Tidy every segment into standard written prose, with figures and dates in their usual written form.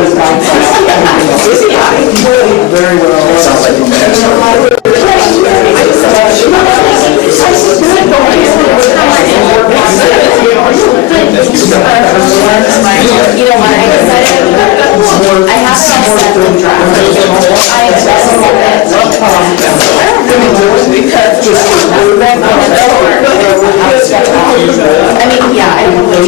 Very well. Sounds like you know what? I have some set of draft. I mean, yeah, I don't know.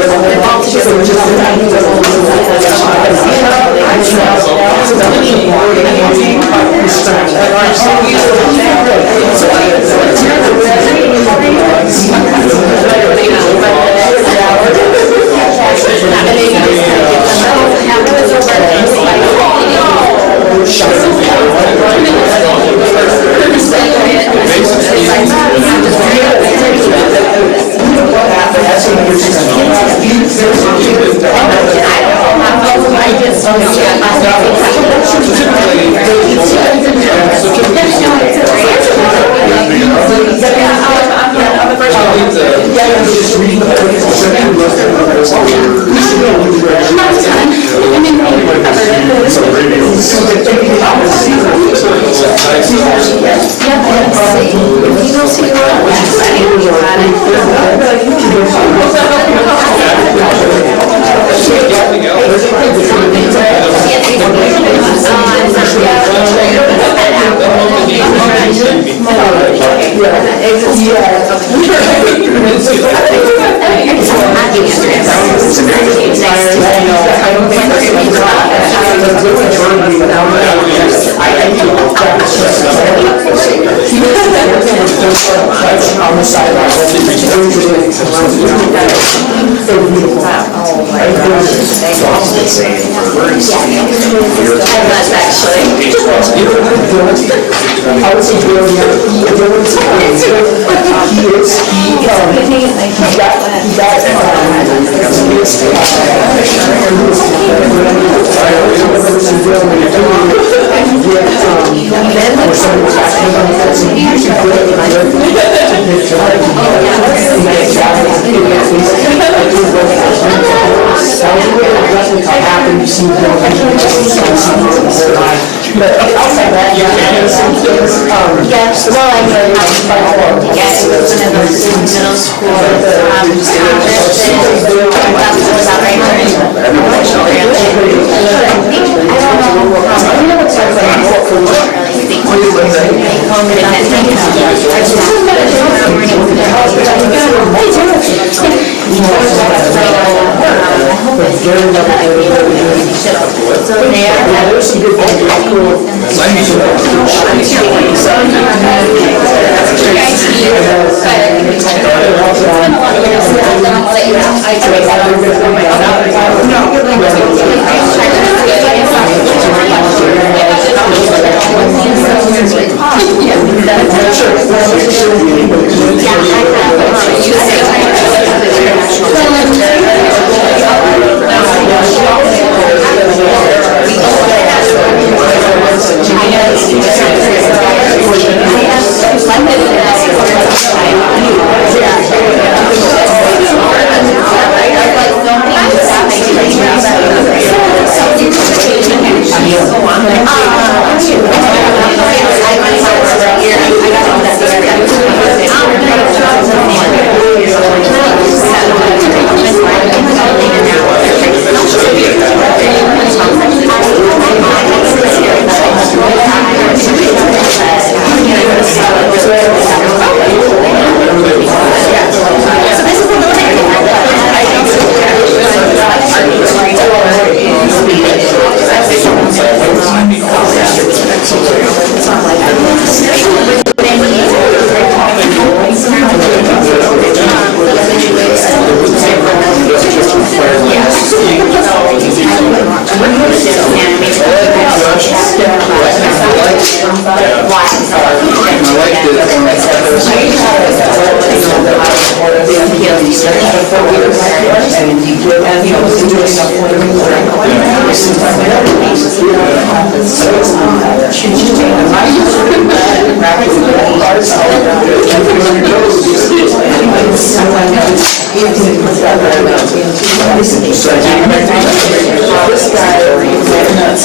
This guy Do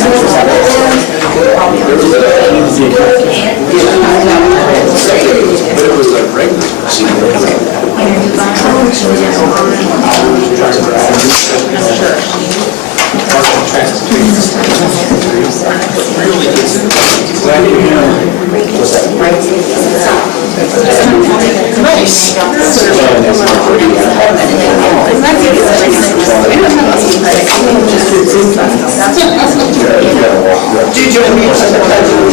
you join me in the pledge of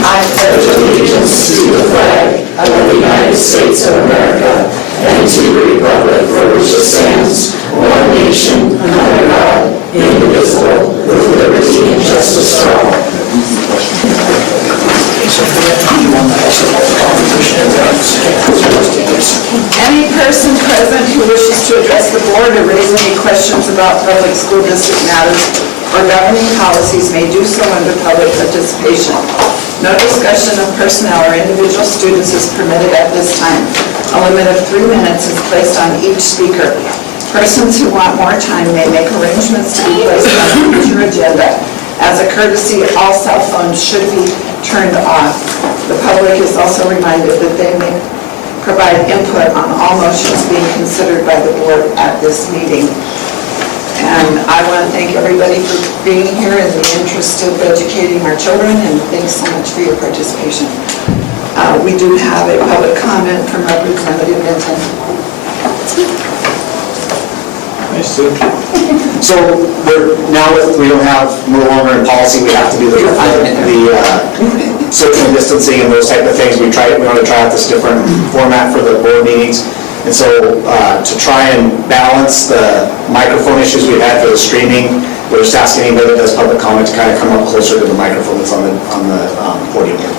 I pledge allegiance to the flag of the United States of America and to the republic for which it stands, one nation, under God, indivisible, with liberty and justice for all. Any person present who wishes to address the board or raise any questions about public school district matters or governing policies may do so under public participation. No discussion of personnel or individual students is permitted at this time. A limit of 3 minutes is placed on each speaker. Persons who want more time may make arrangements to be placed on a future agenda. As a courtesy, all cell phones should be turned off. The public is also reminded that they may provide input on all motions being considered by the board at this meeting. And I want to thank everybody for being here in the interest of educating our children, and thanks so much for your participation. We do have a public comment from Representative Benton. So we don't have, no longer in policy, we have to do the social distancing and those type of things. We want to try out this different format for the board meetings. And so to try and balance the microphone issues we've had for the streaming, we're just asking anybody that does public comment to kind of come up closer to the microphone that's on the podium here.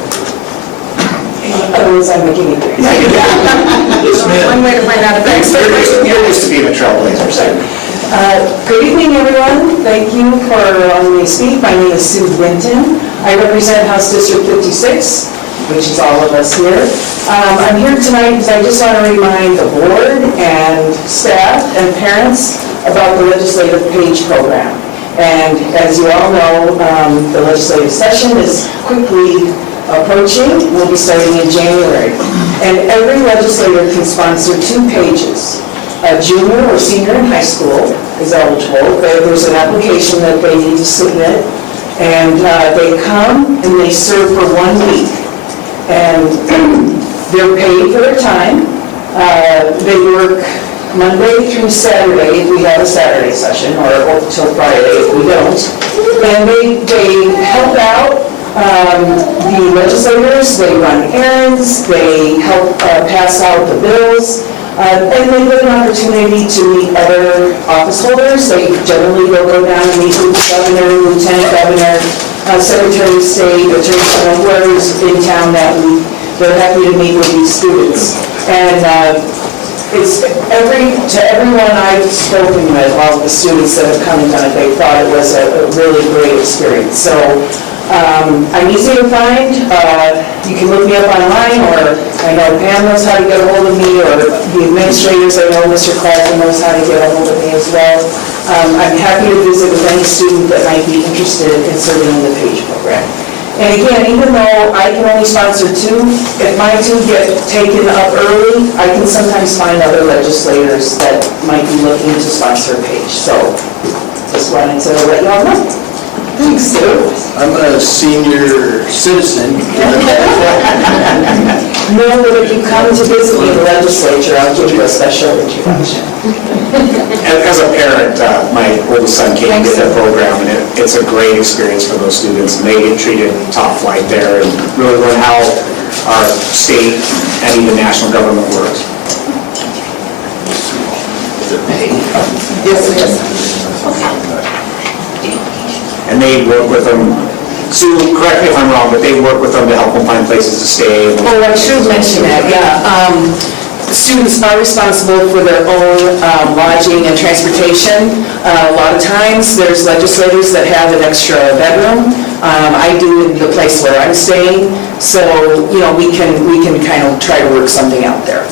Otherwise, I'm making it. One way to find out if You're used to being a trailblazer, so. Good evening, everyone. Thank you for allowing me to speak. My name is Sue Winton. I represent House District 56, which is all of us here. I'm here tonight because I just want to remind the board and staff and parents about the legislative page program. And as you all know, the legislative session is quickly approaching. We'll be starting in January. And every legislator can sponsor 2 pages. A junior or senior in high school is eligible. There's an application that they need to submit. And they come and they serve for 1 week. And they're paid for their time. They work Monday through Saturday if we have a Saturday session, or till Friday if we don't. And they help out the legislators, they run errands, they help pass out the bills, and they get an opportunity to meet other office holders. They generally will go down and meet with the governor, lieutenant governor, secretary of state, attorney general, whoever's in town that week. They're happy to meet with these students. And it's to everyone I've spoken with, all of the students that have come and done it, they thought it was a really great experience. So I'm easy to find. You can look me up online, or I know Pam knows how to get a hold of me, or the administrators, I know Mr. Clark knows how to get a hold of me as well. I'm happy to visit with any student that might be interested in serving in the PAGE program. And again, even though I can only sponsor 2, if my 2 get taken up early, I can sometimes find other legislators that might be looking to sponsor a PAGE. So just wanted to let y'all know. Thanks, Sue. I'm a senior citizen. Know that if you come to visit me in the legislature, I'll give you a special introduction. As a parent, my oldest son came to the program, and it's a great experience for those students. And they get treated top flight there and really learn how our state and even national government works. Yes, it is. And they work with them, Sue, correct me if I'm wrong, but they work with them to help them find places to stay. Oh, I should have mentioned that, yeah. Students are responsible for their own lodging and transportation. A lot of times, there's legislators that have an extra bedroom. I do in the place where I'm staying, so we can kind of try to work something out there.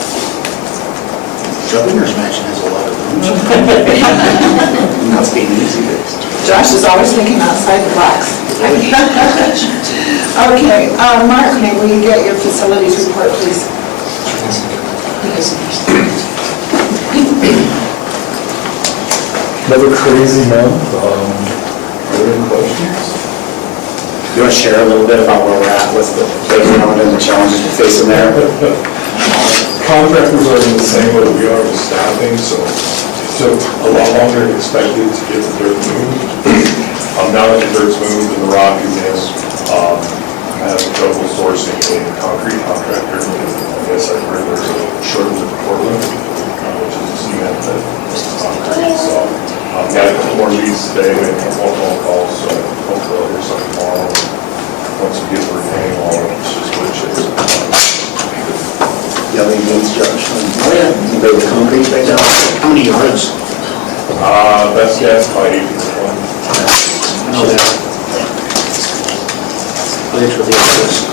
Governor's Mansion has a lot of room. That's being easy. Josh is always thinking outside the box. Okay, Mark, may we get your facilities report, please? Another crazy month. Are there any questions? You want to share a little bit about where we're at with the playground and the challenges we're facing there? Contractors are in the same boat we are with staffing, so it took a lot longer than expected to get the dirt moved. Now that the dirt's moved and the rock is in, I have trouble sourcing a concrete contractor. I guess I heard there's a shortage of Portland, which is a cement that concrete, so got a couple more leads today, and a couple more phone calls, so hopefully I'll hear something tomorrow. Once we get the retaining wall, it's just wood chips. Yelling needs, Josh. Oh, yeah. You build concrete right now? How many yards? Best guess, probably 8 to 20. I know that. I'll get with the others.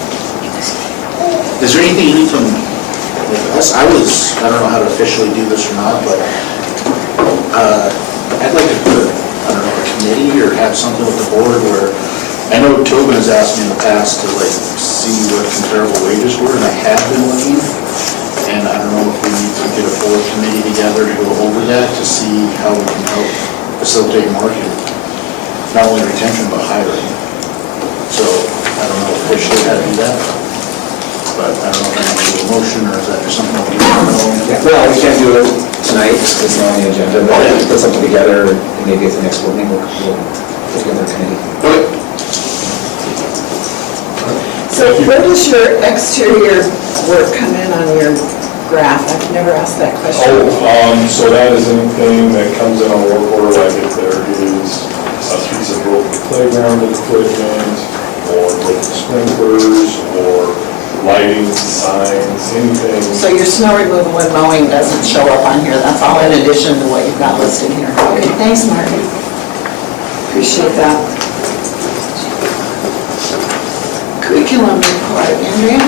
Is there anything you need from us? I don't know how to officially do this or not, but I'd like to put, I don't know, a committee or have something with the board where, I know Tobin has asked me in the past to like see what comparable wages were, and I have been looking. And I don't know if we need to get a board committee together to go over that to see how we can help facilitate market, not only retention, but hiring. So I don't know officially how to do that, but I don't know if I need to do a motion or is that just something we don't know? Well, we can't do it tonight, it's not on the agenda, but we'll put something together, and maybe at the next board meeting, we'll put together a committee. Okay. So where does your exterior work come in on your graph? I've never asked that question. So that is anything that comes in on work order, like if there is a piece of broken playground equipment, or broken sprinklers, or lighting, signs, anything. So your snow removal and mowing doesn't show up on here, that's all in addition to what you've got listed here. Okay, thanks, Mark. Appreciate that. Curriculum report, Andrea?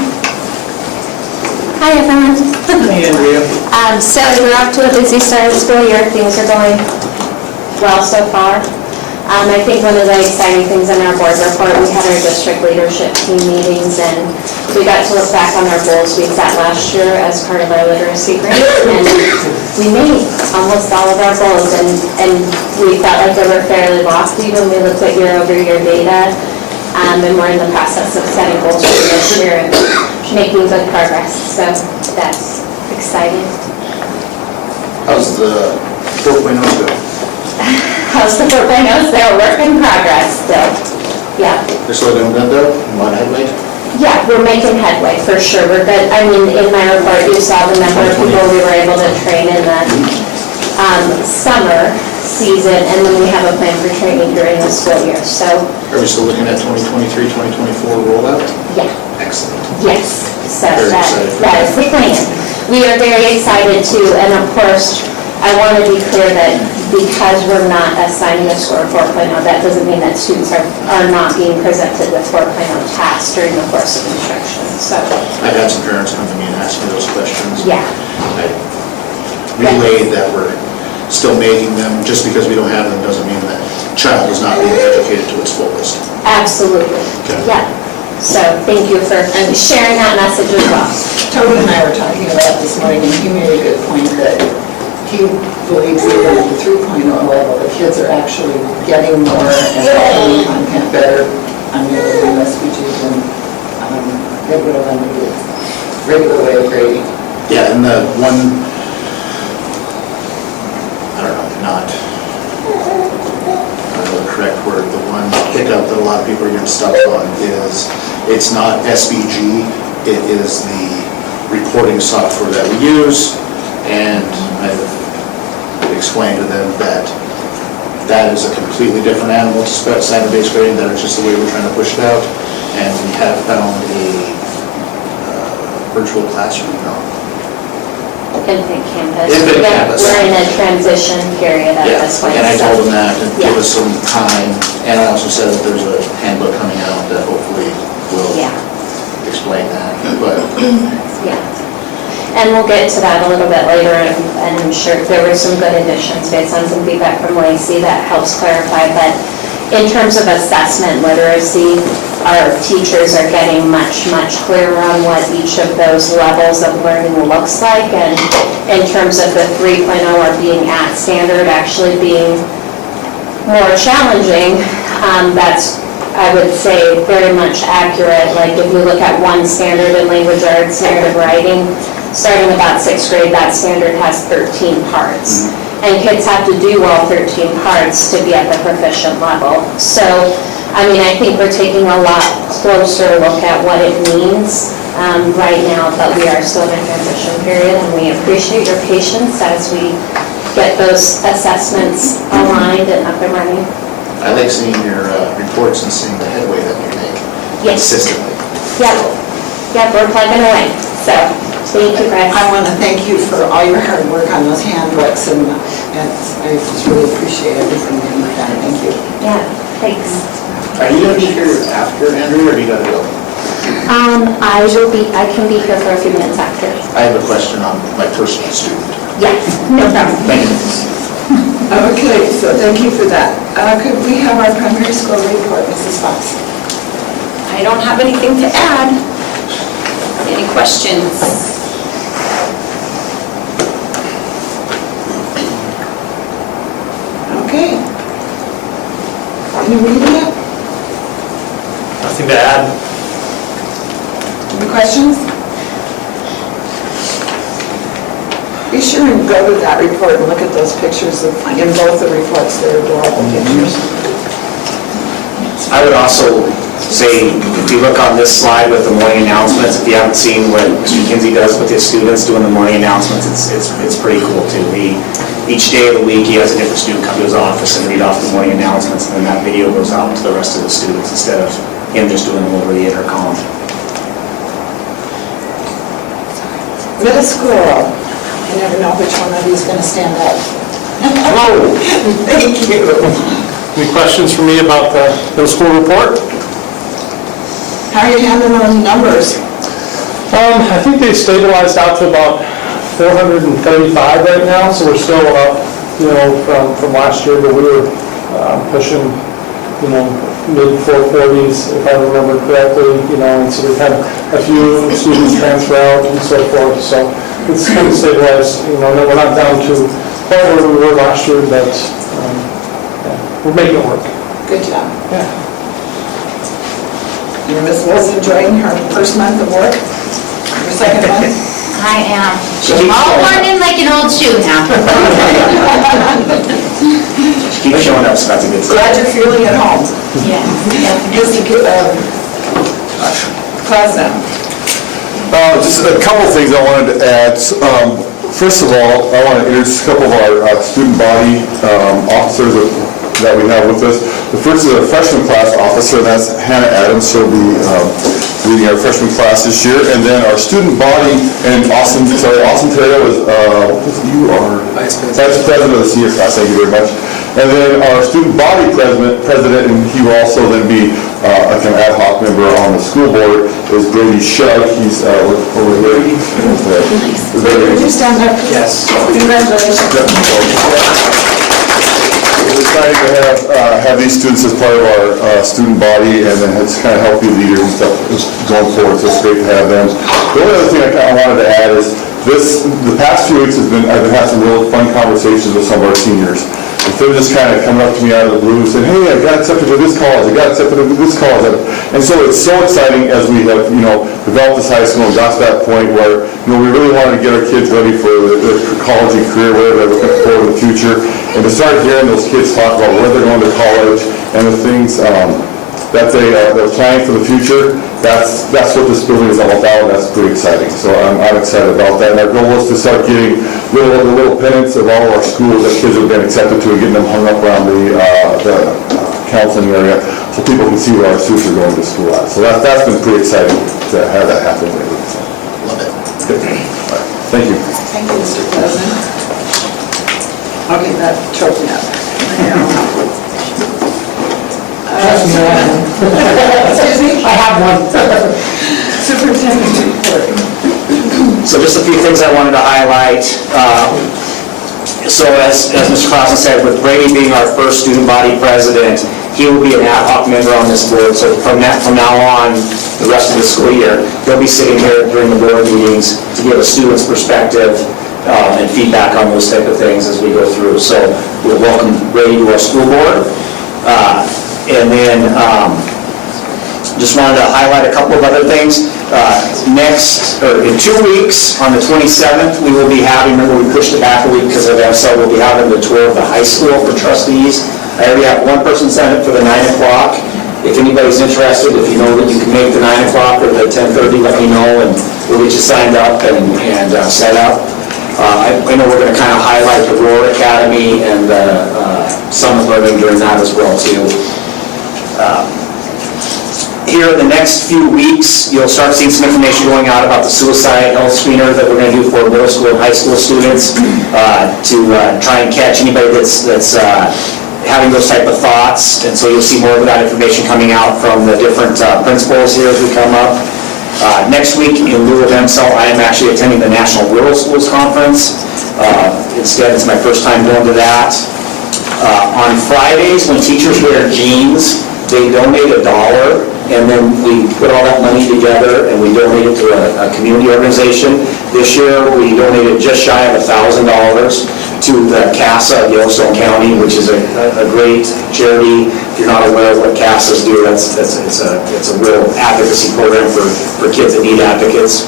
Hi, everyone. Hey, Andrea. So we're off to a busy start of school year. Things are going well so far. I think one of the exciting things in our board report, we had our district leadership team meetings, and we got to look back on our goals we set last year as part of our literacy grant, and we made almost all of our goals, and we felt like they were fairly lofty when we looked at year-over-year data, and we're in the process of setting goals for this year and making good progress, so that's exciting. How's the 4.0 go? How's the 4.0s? They're a work in progress still. Yeah. They're still doing good though? A lot of headway? Yeah, we're making headway for sure. We're good. I mean, in my report, you saw the number of people we were able to train in the summer season, and then we have a plan for training during the school year, so. Are we still looking at 2023, 2024 rollout? Yeah. Excellent. Yes, so Very excited for that is the plan. We are very excited too, and of course, I want to be clear that because we're not assigning a score of 4.0, that doesn't mean that students are not being presented with 4.0 tasks during the course of instruction, so. I've had some parents come to me and ask me those questions. Yeah. I relayed that we're still making them. Just because we don't have them doesn't mean that child is not being educated to its fullest. Absolutely, Okay. yeah. So thank you for sharing that message as well. Toby and I were talking about this morning, and he made a good point that he believes that at the 3.0 level, the kids are actually getting more and getting content better on the SPG than they would have under the regular way of grading. Yeah, and the one, I don't know, not the correct word, the one hiccup that a lot of people are getting stuck on is it's not SBG, it is the reporting software that we use, and I've explained to them that that is a completely different animal to standard-based grading, that it's just the way we're trying to push it out, and we have found a virtual classroom now. Infant campus. Infant campus. We're in a transition period at Yeah, this point. and I so- told them that, and give Yeah. us some time, and I also said that there's a handbook coming out that hopefully will Yeah. explain that, but Yeah. And we'll get to that a little bit later, and I'm sure there were some good additions based on some feedback from Lacey that helps clarify. But in terms of assessment literacy, our teachers are getting much, much clearer on what each of those levels of learning looks like. And in terms of the 3.0 or being at standard actually being more challenging, that's, I would say, very much accurate. Like if you look at one standard in language arts, narrative writing, starting about 6th grade, that standard has 13 parts. And kids have to do all 13 parts to be at the proficient level. So, I mean, I think we're taking a lot closer look at what it means right now, but we are still in a transition period, and we appreciate your patience as we get those assessments aligned and up and running. I like seeing your reports and seeing the headway that you make Yes. consistently. Yep, we're plugging away. So, thank you, guys. I want to thank you for all your hard work on those handbooks, and I just really appreciate everything that you've done. Thank you. Yeah, thanks. Are you gonna be here after, Andrew, or do you gotta go? I can be here for a few minutes after. I have a question on my personal student. Yes, no problem. Thank you. Okay, so thank you for that. Could we have our primary school report, Mrs. Fox? I don't have anything to add. Any questions? Okay. Any reading it? Nothing to add. Any questions? Be sure and go to that report and look at those pictures in both the reports. They're adorable pictures. I would also say, if you look on this slide with the morning announcements, if you haven't seen what Mr. Kinsey does with his students doing the morning announcements, it's pretty cool too. Each day of the week, he has a different student come to his office and read off the morning announcements, and then that video goes out to the rest of the students instead of him just doing them over the intercom. Middle school. I never know which one of you is going to stand up. Hello. Thank you. Any questions for me about the middle school report? How are you handling those numbers? I think they stabilized out to about 435 right now, so we're still up, from last year, but we were pushing, mid 440s, if I remember correctly, and so we've had a few students transfer out and so forth, so it's kind of stabilized, we're not down to quite where we were last year, but we're making it work. Good job. Yeah. And Ms. Will's enjoying her first month of work? Your second month? I am. All learning like an old shoe now. Keep showing up, so that's a good sign. Glad you're feeling at home. Yeah. Mr. President. Just a couple of things I wanted to add. First of all, I want to introduce a couple of our student body officers that we have with us. The first is a freshman class officer, and that's Hannah Adams. She'll be leading our freshman class this year. And then our student body, and Austin Terrell is, you are? Vice President of the senior class, thank you very much. And then our student body president, and he will also then be a kind of ad hoc member on the school board, is Brady Shug. He's over here. Would you stand up? Yes. Congratulations. We're excited to have these students as part of our student body, and then it's kind of help you leaders and stuff going forward, so it's great to have them. The only other thing I kind of wanted to add is the past few weeks I've been having some real fun conversations with some of our seniors. Instead of just kind of coming up to me out of the blue and saying, hey, I got accepted to this college, I got accepted to this college. And so it's so exciting as we have, developed this high school and got to that point where, we really wanted to get our kids ready for their college and career, whatever they're looking for in the future. And to start hearing those kids talk about where they're going to college and the things that they're planning for the future, that's what this building is all about, and that's pretty exciting. So I'm excited about that. And our goal is to start getting the little pennants of all of our schools that kids have been accepted to and getting them hung up around the counseling area so people can see where our students are going to school at. So that's been pretty exciting to have that happen lately. So. Love it. Good. All right. Thank you. Thank you, Mr. President. Okay, that choked me up. Excuse me? I have one. Superintendent's report. So just a few things I wanted to highlight. So as Mr. Clausen said, with Brady being our first student body president, he will be an ad hoc member on this board. So from now on, the rest of the school year, he'll be sitting here during the board meetings to give a student's perspective and feedback on those type of things as we go through. So we'll welcome Brady to our school board. And then just wanted to highlight a couple of other things. In 2 weeks, on the 27th, we will be having, remember we pushed it back a week because of MSL, we'll be having the tour of the high school for trustees. I already have one person signed up for the 9 o'clock. If anybody's interested, if you know that you can make the 9 o'clock or the 10:30, let me know and we'll get you signed up and set up. I know we're going to kind of highlight the Roar Academy and the summer learning during that as well too. Here in the next few weeks, you'll start seeing some information going out about the suicide health screener that we're going to do for middle school and high school students to try and catch anybody that's having those type of thoughts. And so you'll see more of that information coming out from the different principals here as we come up. Next week, in lieu of MSL, I am actually attending the National Rural Schools Conference. Instead, it's my first time going to that. On Fridays, when teachers wear jeans, they donate $1, and then we put all that money together and we donate it to a community organization. This year, we donated just shy of $1,000 to the CASA of Yellowstone County, which is a great charity. If you're not aware of what CASAs do, it's a real advocacy program for kids that need advocates.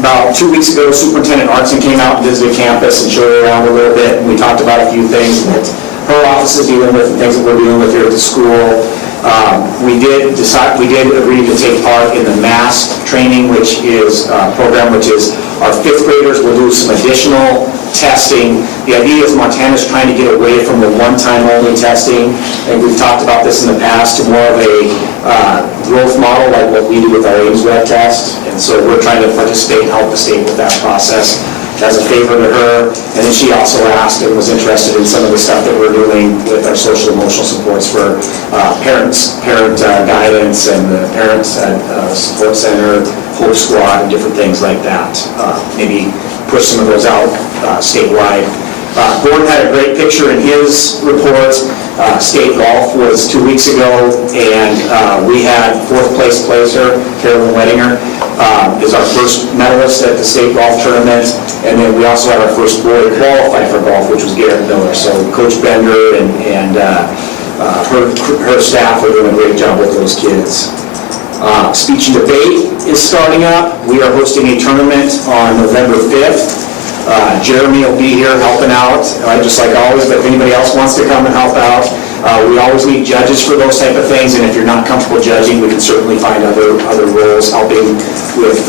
About 2 weeks ago, Superintendent Artson came out and visited campus and showed it around a little bit, and we talked about a few things that her office is dealing with and things that we're dealing with here at the school. We did agree to take part in the MAST training, which is a program which is our 5th graders will do some additional testing. The idea is Montana's trying to get away from the one-time only testing, and we've talked about this in the past, to more of a growth model like what we do with our Ames web test. And so we're trying to participate and help the state with that process as a favor to her. And then she also asked and was interested in some of the stuff that we're doing with our social emotional supports for parent guidance and the parent support center, Hope Squad, and different things like that. Maybe push some of those out statewide. Gordon had a great picture in his report. State golf was 2 weeks ago, and we had 4th place placer, Carolyn Wettinger, is our first medalist at the state golf tournament. And then we also had our first boy qualify for golf, which was Garrett Miller. So Coach Bender and her staff are doing a great job with those kids. Speech and debate is starting up. We are hosting a tournament on November 5th. Jeremy will be here helping out, just like always, but if anybody else wants to come and help out, we always need judges for those type of things, and if you're not comfortable judging, we can certainly find other roles helping with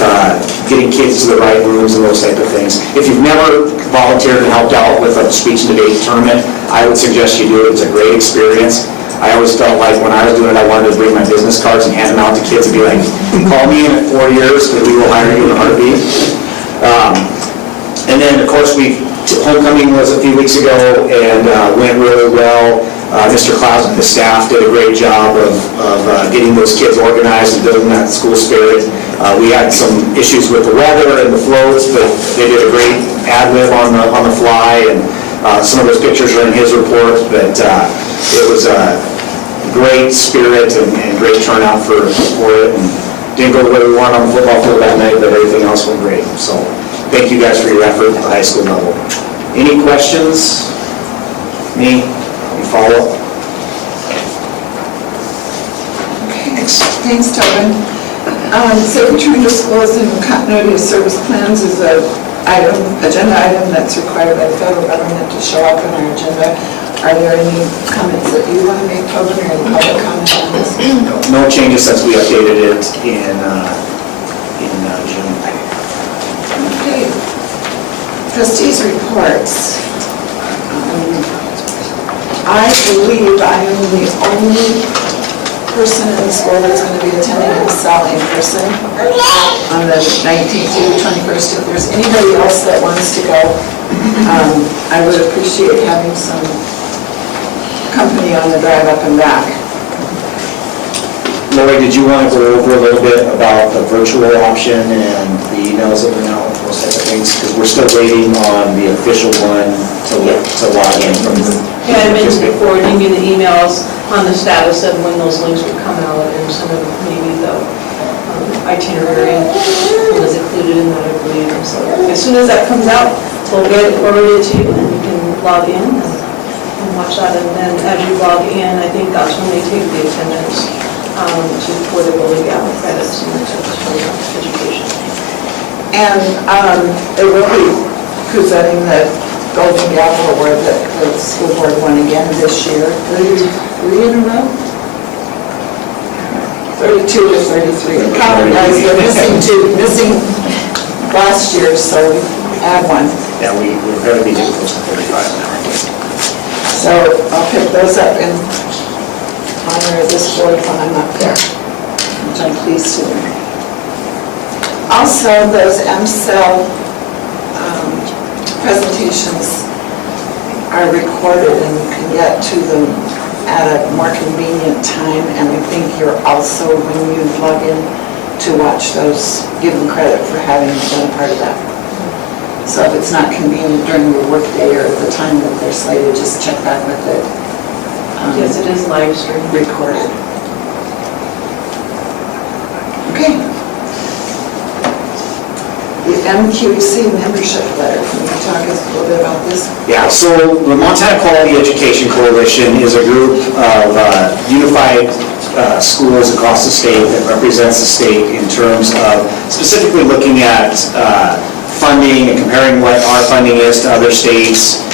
getting kids to the right rooms and those type of things. If you've never volunteered and helped out with a speech and debate tournament, I would suggest you do it. It's a great experience. I always felt like when I was doing it, I wanted to bring my business cards and hand them out to kids and be like, call me in at 4 years, and we will hire you in a heartbeat. And then, of course, homecoming was a few weeks ago and went really well. Mr. Klaus and his staff did a great job of getting those kids organized and building that school spirit. We had some issues with the weather and the floats, but they did a great ad lib on the fly, and some of those pictures are in his report. But it was a great spirit and great turnout for it. And didn't go the way we wanted on the football field that night, but everything else went great. So thank you guys for your effort at the high school level. Any questions? Me? You follow? Thanks, Tobin. So return to schools and continuity of service plans is an agenda item that's required by the federal government to show up on our agenda. Are there any comments that you want to make, Tobin, or any public comments on this? No changes since we updated it in June. Okay. Trustees reports. I believe I am the only person in the school that's going to be attending MSL in person on the 19th through the 21st. If there's anybody else that wants to go, I would appreciate having some company on the drive up and back. Lori, did you want to go over a little bit about the virtual option and the emails that went out, those types of things? Because we're still waiting on the official one to log in from the. Yeah, I mentioned forwarding you the emails on the status of when those links would come out and some of maybe the itinerary was included in that, I believe. And so as soon as that comes out, we'll get it forwarded to you and you can log in and watch that. And then as you log in, I think that's when they take the attendance for the Golden Gavel credits and for education. And they will be presenting the Golden Gavel Award that the school board won again this year, 33 in a row? 32 to 33. Guys, they're missing two, missing last year, so add one. Yeah, we're going to be getting close to 35 now. So I'll pick those up in honor of this board when I'm up there, which I'm pleased to do. Also, those MCEL presentations are recorded and you can get to them at a more convenient time, and I think you're also, when you log in to watch those, give them credit for having been a part of that. So if it's not convenient during your workday or the time that they're slated, just check back with it. Yes, it is live stream. Recorded. Okay. The MQC membership letter, can you talk us a little bit about this? Yeah, so the Montana Quality Education Coalition is a group of unified schools across the state that represents the state in terms of specifically looking at funding and comparing what our funding is to other states.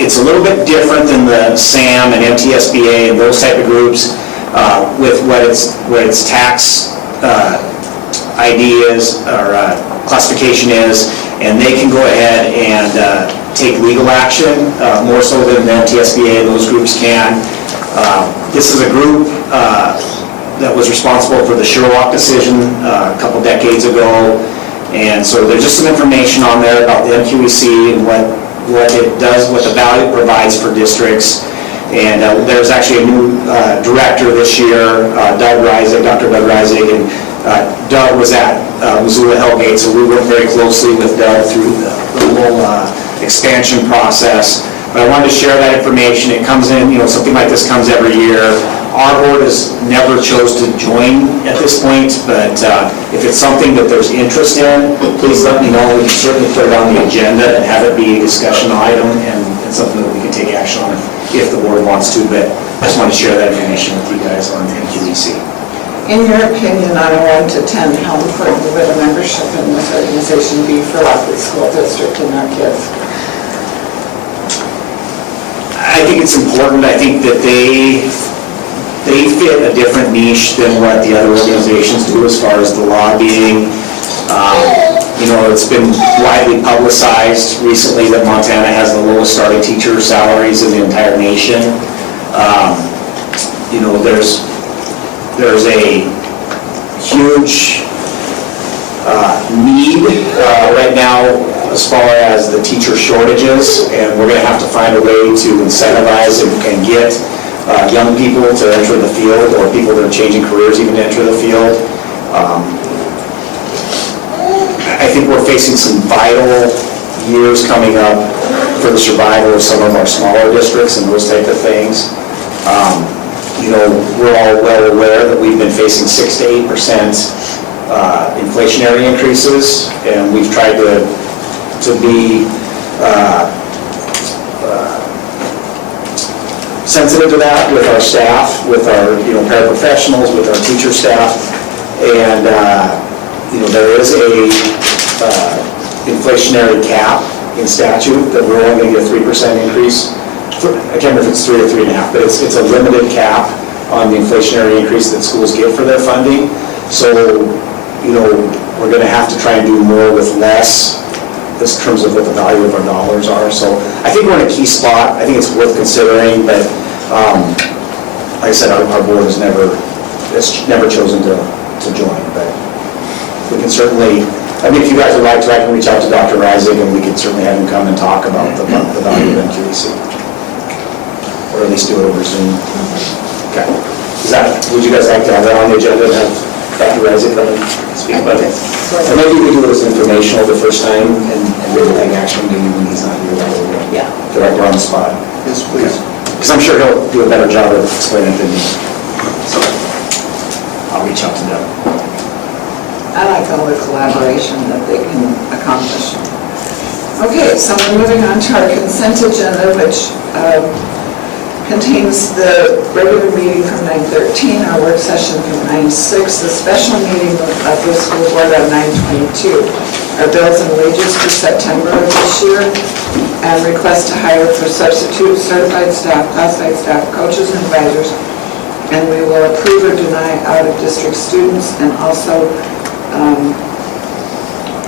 It's a little bit different than the SAM and MTSBA and those type of groups with what its tax ID is or classification is, and they can go ahead and take legal action more so than the MTSBA and those groups can. This is a group that was responsible for the Sherlock decision a couple decades ago, and so there's just some information on there about the MQEC and what it does, what the value it provides for districts. And there's actually a new director this year, Dr. Doug Reisig, and Doug was at Missoula Hellgate, so we worked very closely with Doug through the whole expansion process. But I wanted to share that information. It comes in, something like this comes every year. Our board has never chose to join at this point, but if it's something that there's interest in, please let me know. We can certainly put it on the agenda and have it be a discussion item and something that we can take action on if the board wants to, but I just want to share that information with you guys on MQEC. In your opinion, on a 1 to 10, how important would a membership in this organization be for Rockwood School District and our kids? I think it's important. I think that they fit a different niche than what the other organizations do as far as the lobbying. It's been widely publicized recently that Montana has the lowest starting teacher salaries in the entire nation. There's a huge need right now as far as the teacher shortages, and we're going to have to find a way to incentivize and get young people to enter the field, or people that are changing careers even to enter the field. I think we're facing some vital years coming up for the survival of some of our smaller districts and those type of things. We're all well aware that we've been facing 6 to 8% inflationary increases, and we've tried to be sensitive to that with our staff, with our paraprofessionals, with our teacher staff, and there is a inflationary cap in statute that we're only going to get a 3% increase. I can't remember if it's 3 or 3.5, but it's a limited cap on the inflationary increase that schools get for their funding. So, we're going to have to try and do more with less in terms of what the value of our dollars are. So I think we're in a key spot. I think it's worth considering, but like I said, our board has never chosen to join, but we can certainly, if you guys would like to, I can reach out to Dr. Reisig and we can certainly have him come and talk about the value of MQEC. Or at least do it over Zoom. Okay. Would you guys like to have that on the agenda and have Dr. Isaac come and speak about it? Or maybe we do it as informational the first time and then take action maybe when he's not here. Yeah. Director on the spot. Yes, please. Because I'm sure he'll do a better job of explaining it than me. So I'll reach out to them. I like all the collaboration that they can accomplish. Okay, so we're moving on to our consent agenda, which contains the regular meeting from 9:13, our work session from 9:06, the special meeting of the school board on 9:22, our bills and wages for September of this year, and request to hire for substitute certified staff, classified staff, coaches, and advisors, and we will approve or deny out-of-district students, and also,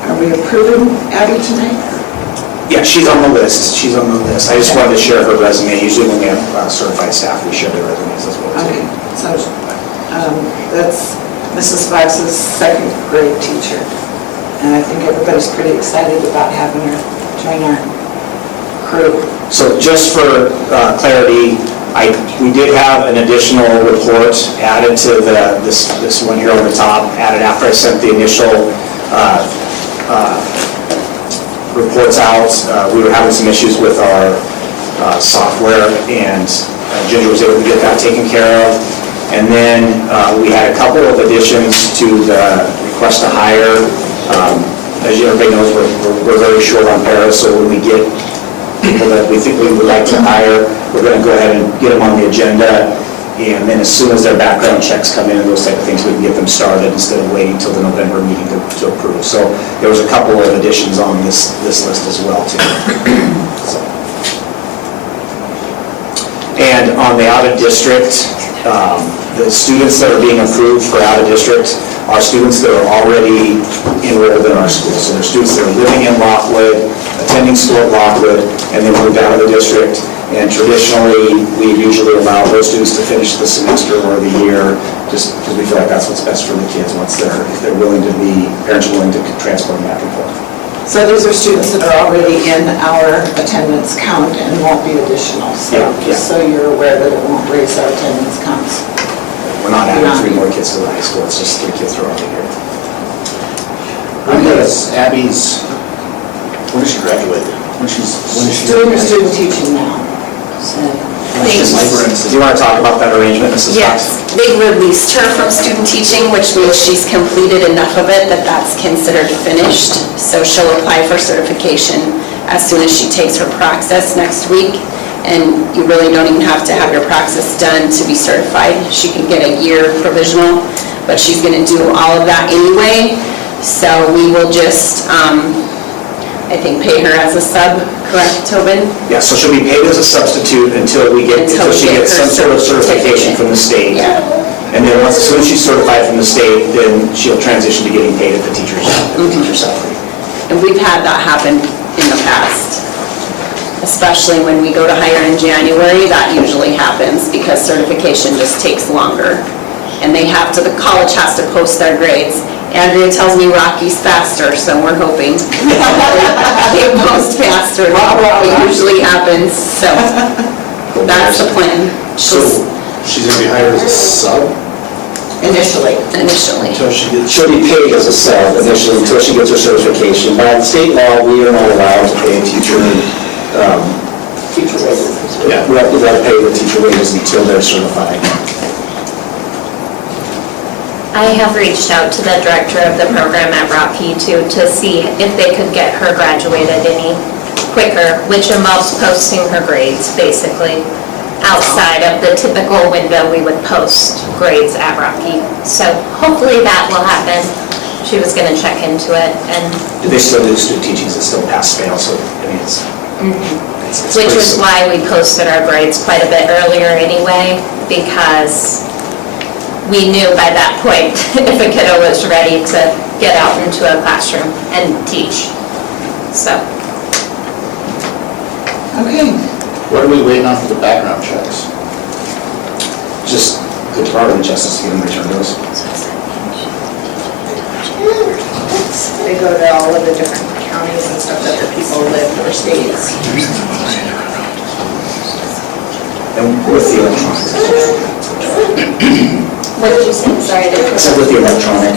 are we approving Abby tonight? Yeah, she's on the list. She's on the list. I just wanted to share her resume. Usually when we have certified staff, we share their resumes as well. Okay, so that's Mrs. Fox's second grade teacher. And I think everybody's pretty excited about having her join our crew. So just for clarity, we did have an additional report added to this one here on the top, added after I sent the initial reports out. We were having some issues with our software, and Ginger was able to get that taken care of. And then we had a couple of additions to the request to hire. As everybody knows, we're very short on Paris, so when we get people that we think we would like to hire, we're going to go ahead and get them on the agenda. And then as soon as their background checks come in and those type of things, we can get them started instead of waiting till the November meeting to approve. So there was a couple of additions on this list as well too. So. And on the out-of-district, the students that are being approved for out-of-district are students that are already enrolled in our school. So they're students that are living in Lockwood, attending school at Lockwood, and then moved out of the district. And traditionally, we usually allow those students to finish the semester or the year, just because we feel like that's what's best for the kids once if they're willing to be, parents are willing to transport them back and forth. So these are students that are already in our attendance count and won't be additional. So just so you're aware that it won't raise our attendance counts. We're not adding 3 more kids to the high school, it's just 3 kids throughout the year. When does Abby's, when does she graduate? When is she Doing her student teaching now. So, Do you want to talk about that arrangement, Mrs. Fox? Yes, they released her from student teaching, which means she's completed enough of it that that's considered finished. So she'll apply for certification as soon as she takes her praxis next week. And you really don't even have to have your praxis done to be certified. She can get a year provisional, but she's going to do all of that anyway. So we will just, I think, pay her as a sub, correct, Tobin? Yeah, so she'll be paid as a substitute until she gets some sort of certification from the state. Yeah. And then as soon as she's certified from the state, then she'll transition to getting paid at the teacher's salary. And we've had that happen in the past, especially when we go to hire in January. That usually happens because certification just takes longer. And the college has to post their grades. Andrea tells me Rocky's faster, so we're hoping they post faster. It usually happens, so that's the plan. So she's going to be hired as a sub? Initially. She'll be paid as a sub initially until she gets her certification. By state law, we are not allowed to pay a teacher wages. Yeah, we have to pay the teacher wages until they're certified. I have reached out to the director of the program at Rocky to see if they could get her graduated any quicker, which involves posting her grades, basically, outside of the typical window we would post grades at Rocky. So hopefully that will happen. She was going to check into it. And They still do student teachings that still pass-fail, so I mean, it's which was why we posted our grades quite a bit earlier anyway, because we knew by that point if a kiddo was ready to get out into a classroom and teach. So. okay. What are we waiting on for the background checks? just the Department of Justice to get them returned to us. They go to all of the different counties and stuff that the people live or states. And with the electronics. What did you say? Sorry, I didn't. So with the electronic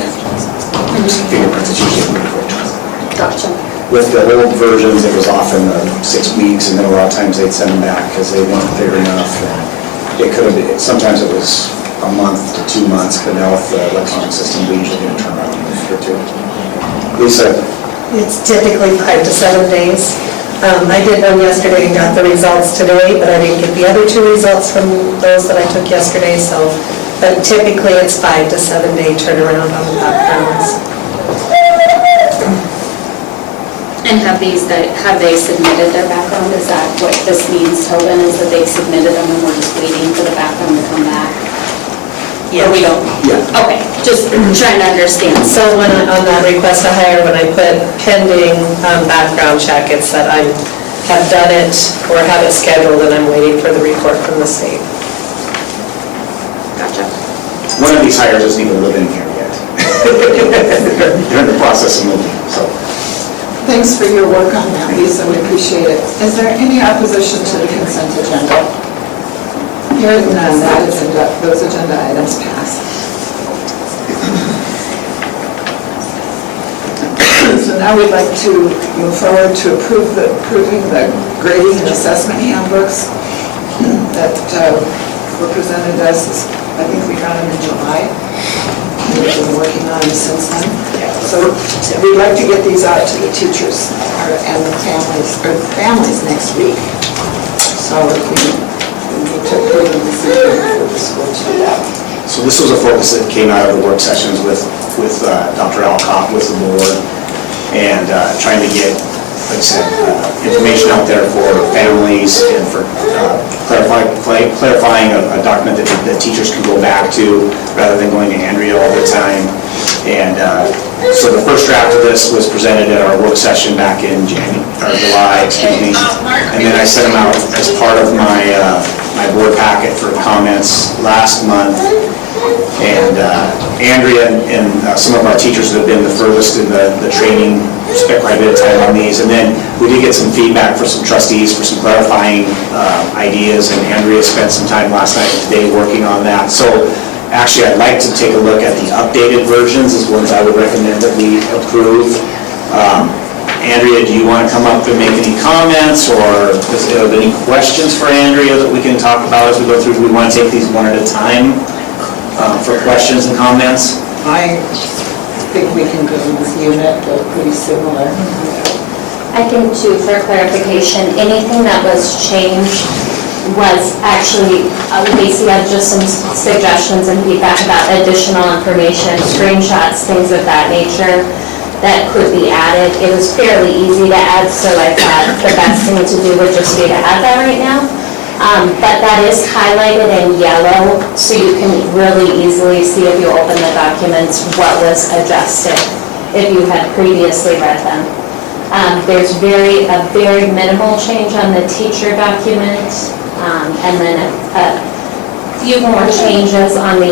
fingerprints, it's usually pretty quick. Gotcha. With the old versions, it was often 6 weeks, and then a lot of times they'd send them back because they weren't clear enough. And it could have been, sometimes it was a month to 2 months, but now with the electronic system, we usually get a turnaround in a week or two. Lisa? It's typically 5 to 7 days. I did one yesterday and got the results today, but I didn't get the other 2 results from those that I took yesterday, so, but typically it's 5 to 7 day turnaround on the backgrounds. And have they submitted their background? Is that what this means, Tobin, is that they've submitted them and we're just waiting for the background to come back? Or we don't? Yeah. Okay, just trying to understand. So when on that request to hire, when I put pending background check, it's that I have done it or have it scheduled and I'm waiting for the report from the state. Gotcha. One of these hires doesn't even live in here yet. They're in the process of moving, so. Thanks for your work on that, Lisa, we appreciate it. Is there any opposition to the consent agenda? Hearing none, those agenda items pass. So now we'd like to move forward to approving the grading and assessment handbooks that were presented us, I think we got them in July. We've been working on them since then. So we'd like to get these out to the teachers and the families next week. So we need to approve them this evening for the school to do that. So this was a focus that came out of the work sessions with Dr. Alcock with the board, and trying to get, like I said, information out there for families and for clarifying a document that teachers can go back to rather than going to Andrea all the time. And so the first draft of this was presented at our work session back in July, and then I sent them out as part of my board packet for comments last month. And Andrea and some of our teachers that have been the furthest in the training spent quite a bit of time on these. And then we did get some feedback from some trustees for some clarifying ideas, and Andrea spent some time last night and today working on that. So actually, I'd like to take a look at the updated versions as ones I would recommend that we approve. Andrea, do you want to come up and make any comments, or is there any questions for Andrea that we can talk about as we go through? Do we want to take these one at a time for questions and comments? I think we can go with unit, they're pretty similar. I think too, for clarification, anything that was changed was actually, Lacey had just some suggestions and feedback about additional information, screenshots, things of that nature that could be added. It was fairly easy to add, so I thought the best thing to do would just be to add that right now. But that is highlighted in yellow, so you can really easily see if you open the documents what was adjusted if you had previously read them. There's a very minimal change on the teacher document, and then a few more changes on the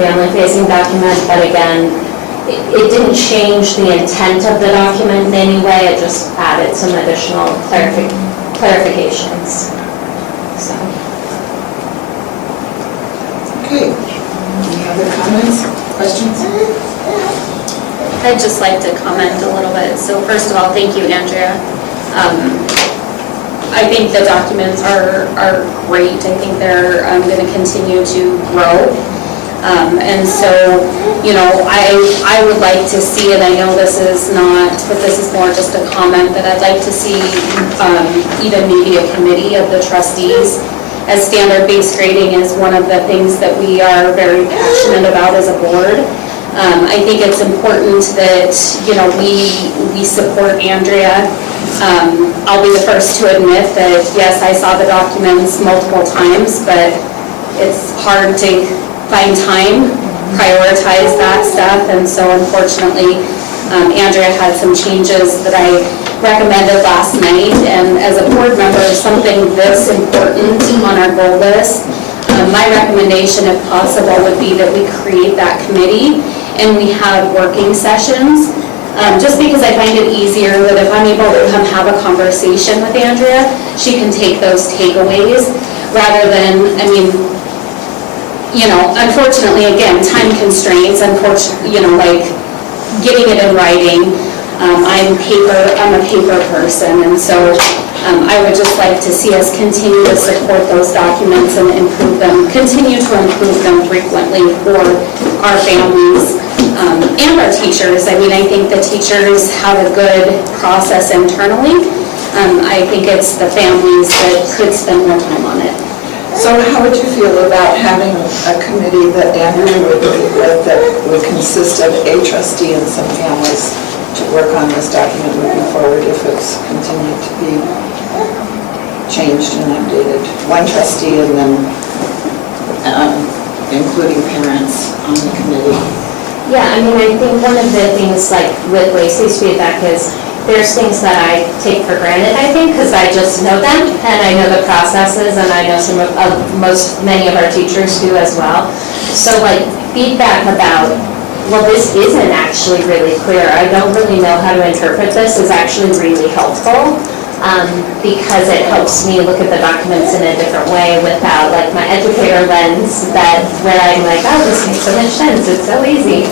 family-facing document, but again, it didn't change the intent of the document in any way, it just added some additional clarifications. So. Okay, any other comments, questions? I'd just like to comment a little bit. So first of all, thank you, Andrea. I think the documents are great. I think they're going to continue to grow. And so, you know, I would like to see, and I know this is not, but this is more just a comment, that I'd like to see even maybe a committee of the trustees, as standard-based grading is one of the things that we are very passionate about as a board. I think it's important that, you know, we support Andrea. I'll be the first to admit that, yes, I saw the documents multiple times, but it's hard to find time, prioritize that stuff, and so unfortunately, Andrea had some changes that I recommended last night, and as a board member, something this important on our goal list, my recommendation, if possible, would be that we create that committee and we have working sessions, just because I find it easier that if I'm able to come have a conversation with Andrea, she can take those takeaways rather than, I mean, unfortunately, again, time constraints, like getting it in writing. I'm a paper person, and so I would just like to see us continue to support those documents and continue to improve them frequently for our families and our teachers. I mean, I think the teachers have a good process internally. I think it's the families that could spend more time on it. So how would you feel about having a committee that Andrew would meet with that would consist of a trustee and some families to work on this document moving forward if it's continued to be changed and updated? One trustee and then including parents on the committee. Yeah, I mean, I think one of the things like with Lacey's feedback is there's things that I take for granted, I think, because I just know them and I know the processes and I know many of our teachers do as well. So like feedback about, well, this isn't actually really clear, I don't really know how to interpret this is actually really helpful because it helps me look at the documents in a different way without like my educator lens where I'm like, oh, this makes so much sense, it's so easy.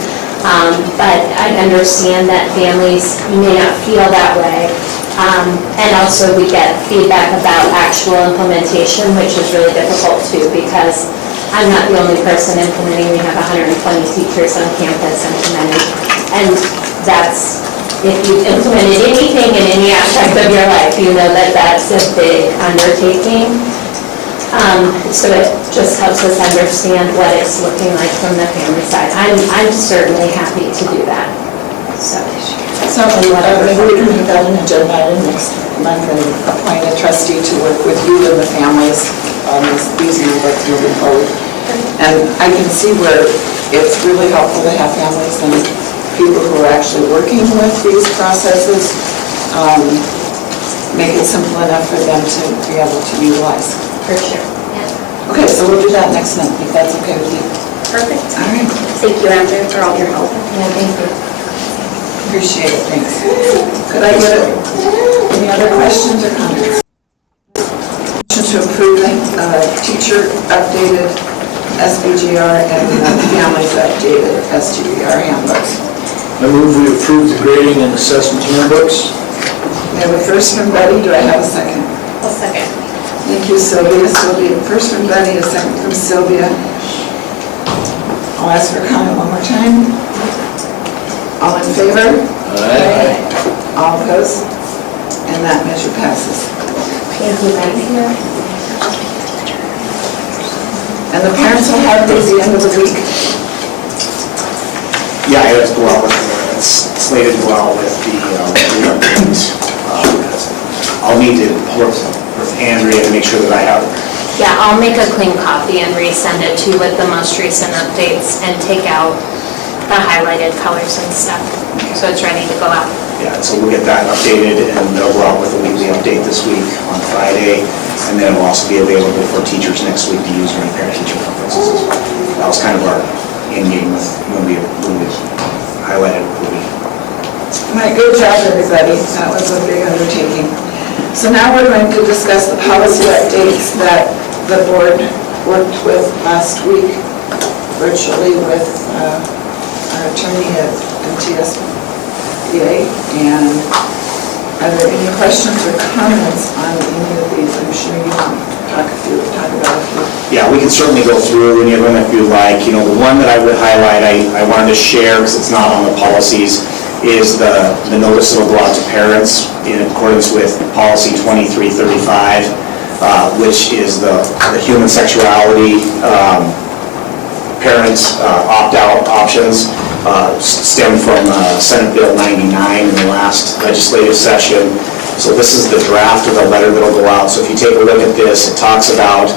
But I understand that families may not feel that way. And also we get feedback about actual implementation, which is really difficult too, because I'm not the only person implementing. We have 120 teachers on campus implementing. And that's, if you've implemented anything in any aspect of your life, you know that that's a big undertaking. So it just helps us understand what it's looking like from the family side. I'm certainly happy to do that. So maybe we can make that an agenda item next month and appoint a trustee to work with you and the families on these handbooks moving forward. And I can see where it's really helpful to have families and people who are actually working with these processes, make it simple enough for them to be able to utilize. for sure, yeah. Okay, so we'll do that next month, if that's okay with you. Perfect. All right. Thank you, Andrew, for all your help. Yeah, thank you. Appreciate it, thanks. Could I get any other questions or comments? Motion to approve the teacher updated SBGR and families updated STBR handbooks. I move we approve the grading and assessment handbooks. We have a first from Betty, do I have a second? I'll second. Thank you, Sylvia. Sylvia, first from Betty, a second from Sylvia. I'll ask for comment one more time. All in favor? Aye. All opposed? And that measure passes. Thank you, Betty. And the parents will have these at the end of the week? Yeah, it has to go out with, it's slated to go out with the update. I'll need to work with Andrea to make sure that I have, Yeah, I'll make a clean copy and resend it to you with the most recent updates and take out the highlighted colors and stuff, so it's ready to go out. yeah, so we'll get that updated and they'll go out with a weekly update this week on Friday. And then it will also be available for teachers next week to use during parent-teacher conferences as well. That was kind of our end game with when we highlighted what we. My good job, everybody. That was a big undertaking. So now we're going to discuss the policy updates that the board worked with last week, virtually with our attorney at MTSBA. And are there any questions or comments on any of these? I'm sure you can talk about a few. Yeah, we can certainly go through any of them if you like. You know, the one that I would highlight, I wanted to share, because it's not on the policies, is the notice that will go out to parents in accordance with policy 2335, which is the human sexuality parents opt-out options, stem from Senate Bill 99 in the last legislative session. So this is the draft of the letter that will go out. So if you take a look at this, it talks about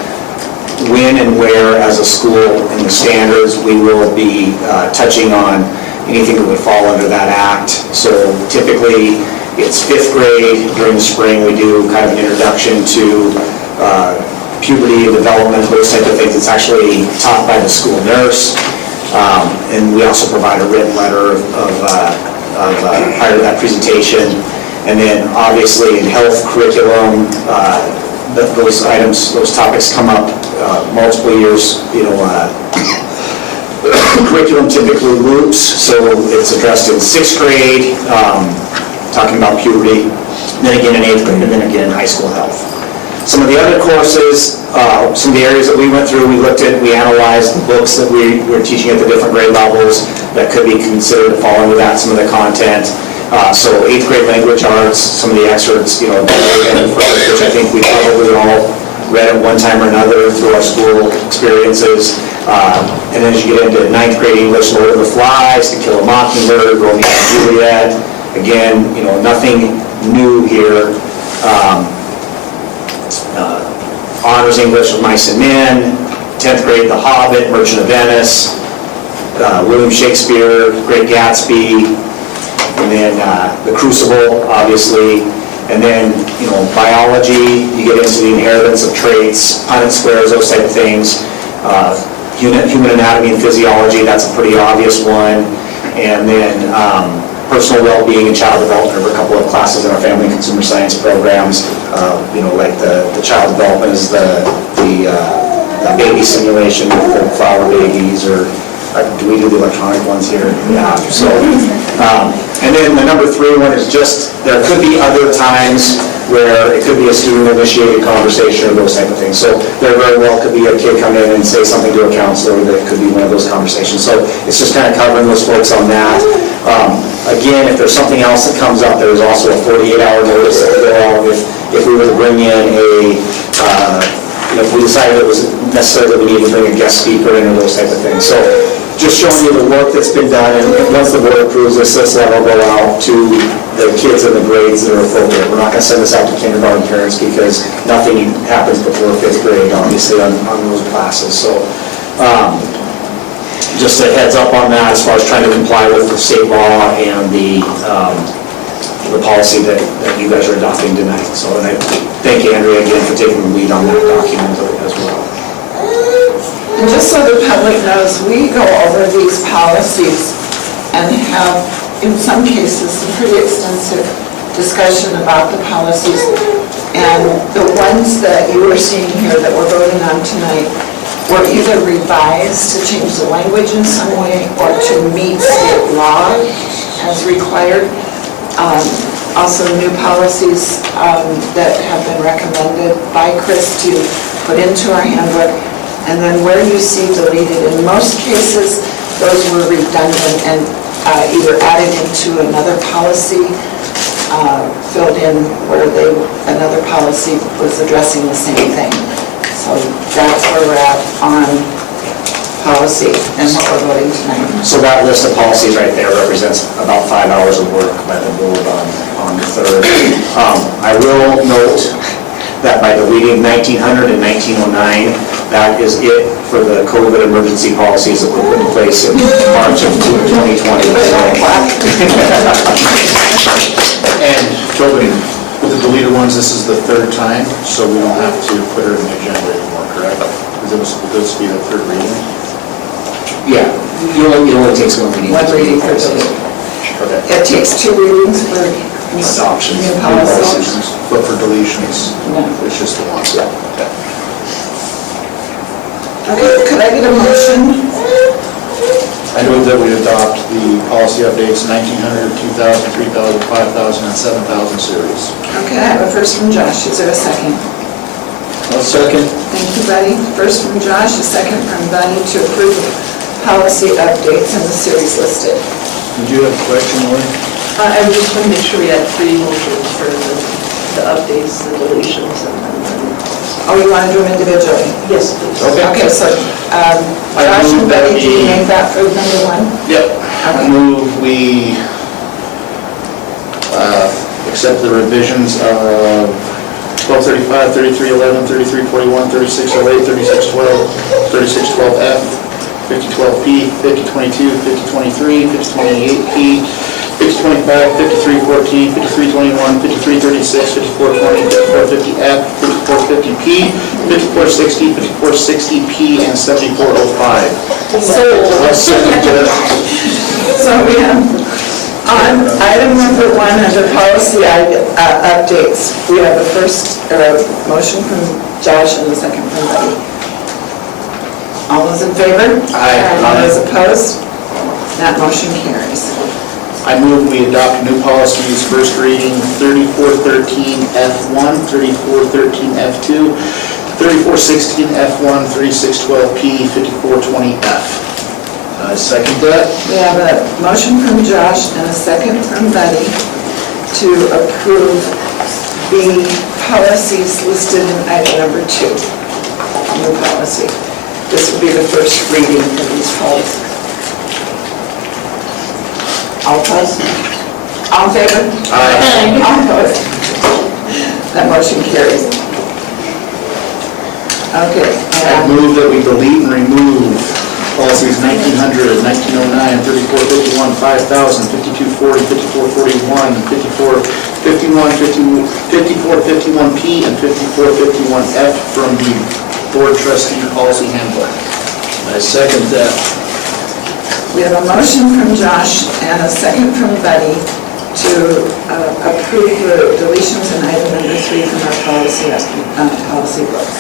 when and where as a school in the standards we will be touching on anything that would fall under that act. So typically it's 5th grade. During the spring we do kind of an introduction to puberty and development, those type of things. It's actually taught by the school nurse. And we also provide a written letter of prior to that presentation. And then obviously in health curriculum, those items, those topics come up multiple years, curriculum typically loops, so it's addressed in 6th grade, talking about puberty, then again in 8th grade, and then again in high school health. Some of the other courses, some of the areas that we went through, we analyzed the books that we were teaching at the different grade levels that could be considered to fall into that, some of the content. So 8th grade language arts, some of the excerpts, which I think we probably all read at one time or another through our school experiences. And then as you get into 9th grade English, Lord of the Flies, To Kill a Mockingbird, Romeo and Juliet. Again, nothing new here. Honors English of Mice and Men. 10th grade, The Hobbit, Merchant of Venice, William Shakespeare, Great Gatsby, and then The Crucible, obviously. And then, biology, you get into the inheritance of traits, Punnett squares, those type of things. Human anatomy and physiology, that's a pretty obvious one. And then personal well-being and child development are a couple of classes in our family and consumer science programs. Like the child development is the baby simulation with the flower babies, or do we do the electronic ones here? Yeah. So, and then the number 3 one is just, there could be other times where it could be a student-initiated conversation or those type of things. So there very well could be a kid come in and say something to a counselor that could be one of those conversations. So it's just kind of covering those folks on that. Again, if there's something else that comes up, there's also a 48-hour notice that we go out if we were to bring in if we decided it was necessary that we need to bring a guest speaker in or those type of things. So just showing you the work that's been done, and once the board approves this level will go out to the kids in the grades that are appropriate. We're not going to send this out to kindergarten parents because nothing happens before 5th grade, obviously, on those classes. So just a heads up on that as far as trying to comply with the state law and the policy that you guys are adopting tonight. So, and I thank Andrea again for taking the lead on that document as well. And just so the public knows, we go over these policies and have, in some cases, some pretty extensive discussion about the policies. And the ones that you are seeing here that we're voting on tonight were either revised to change the language in some way or to meet state law as required. Also new policies that have been recommended by Chris to put into our handbook. And then where you see deleted, in most cases, those were redundant and either added into another policy, filled in where another policy was addressing the same thing. So that's where we're at on policy and what we're voting tonight. So that list of policies right there represents about 5 hours of work by the board on the 3rd. I will note that by deleting 1900 and 1909, that is it for the COVID emergency policies that were put in place in March of 2020. And Tobin, with the deleted ones, this is the 3rd time, so we don't have to put her in the agenda anymore, correct? Because it was supposed to be the 3rd reading? Yeah, it only takes one reading. One reading for deleted. Okay. It takes 2 readings for Adoptions. new policies. But for deletions, No. it's just the ones. Yeah. Okay, could I get a motion? I move that we adopt the policy updates 1900, 2000, 3000, 5000, and 7000 series. Okay, I have a first from Josh. Is there a second? I'll second. Thank you, Buddy. First from Josh, a second from Buddy to approve policy updates in the series listed. Did you have a question, Lori? I just want to make sure we had 3 motions for the updates, the deletions, and then... Oh, you want to do them individually? Yes, please. Okay, so Josh and Betty, do you make that for number 1? Yep. I move we accept the revisions of 1235, 3311, 3341, 3608, 3612, 3612F, 5012P, 5022, 5023, 5028P, 5025, 5314, 5321, 5336, 5420, 5450F, 5450P, 5460, 5460P, and 7405. So we have On item number 1 under policy updates, we have a first motion from Josh and a second from Betty. All those in favor? Aye. All those opposed? That motion carries. I move we adopt new policies, first reading 3413F1, 3413F2, 3416F1, 3612P, 5420F. I second that. We have a motion from Josh and a second from Betty to approve the policies listed in item number 2, new policy. This will be the first reading of these policies. All opposed? All in favor? Aye. All opposed? That motion carries. Okay. I move that we delete and remove policies 1900, 1909, 3451, 5000, 5240, 5441, 5451, 5451P, and 5451F from the Board Trustee Policy Handbook. I second that. We have a motion from Josh and a second from Betty to approve the deletions in item number 3 from our policy books,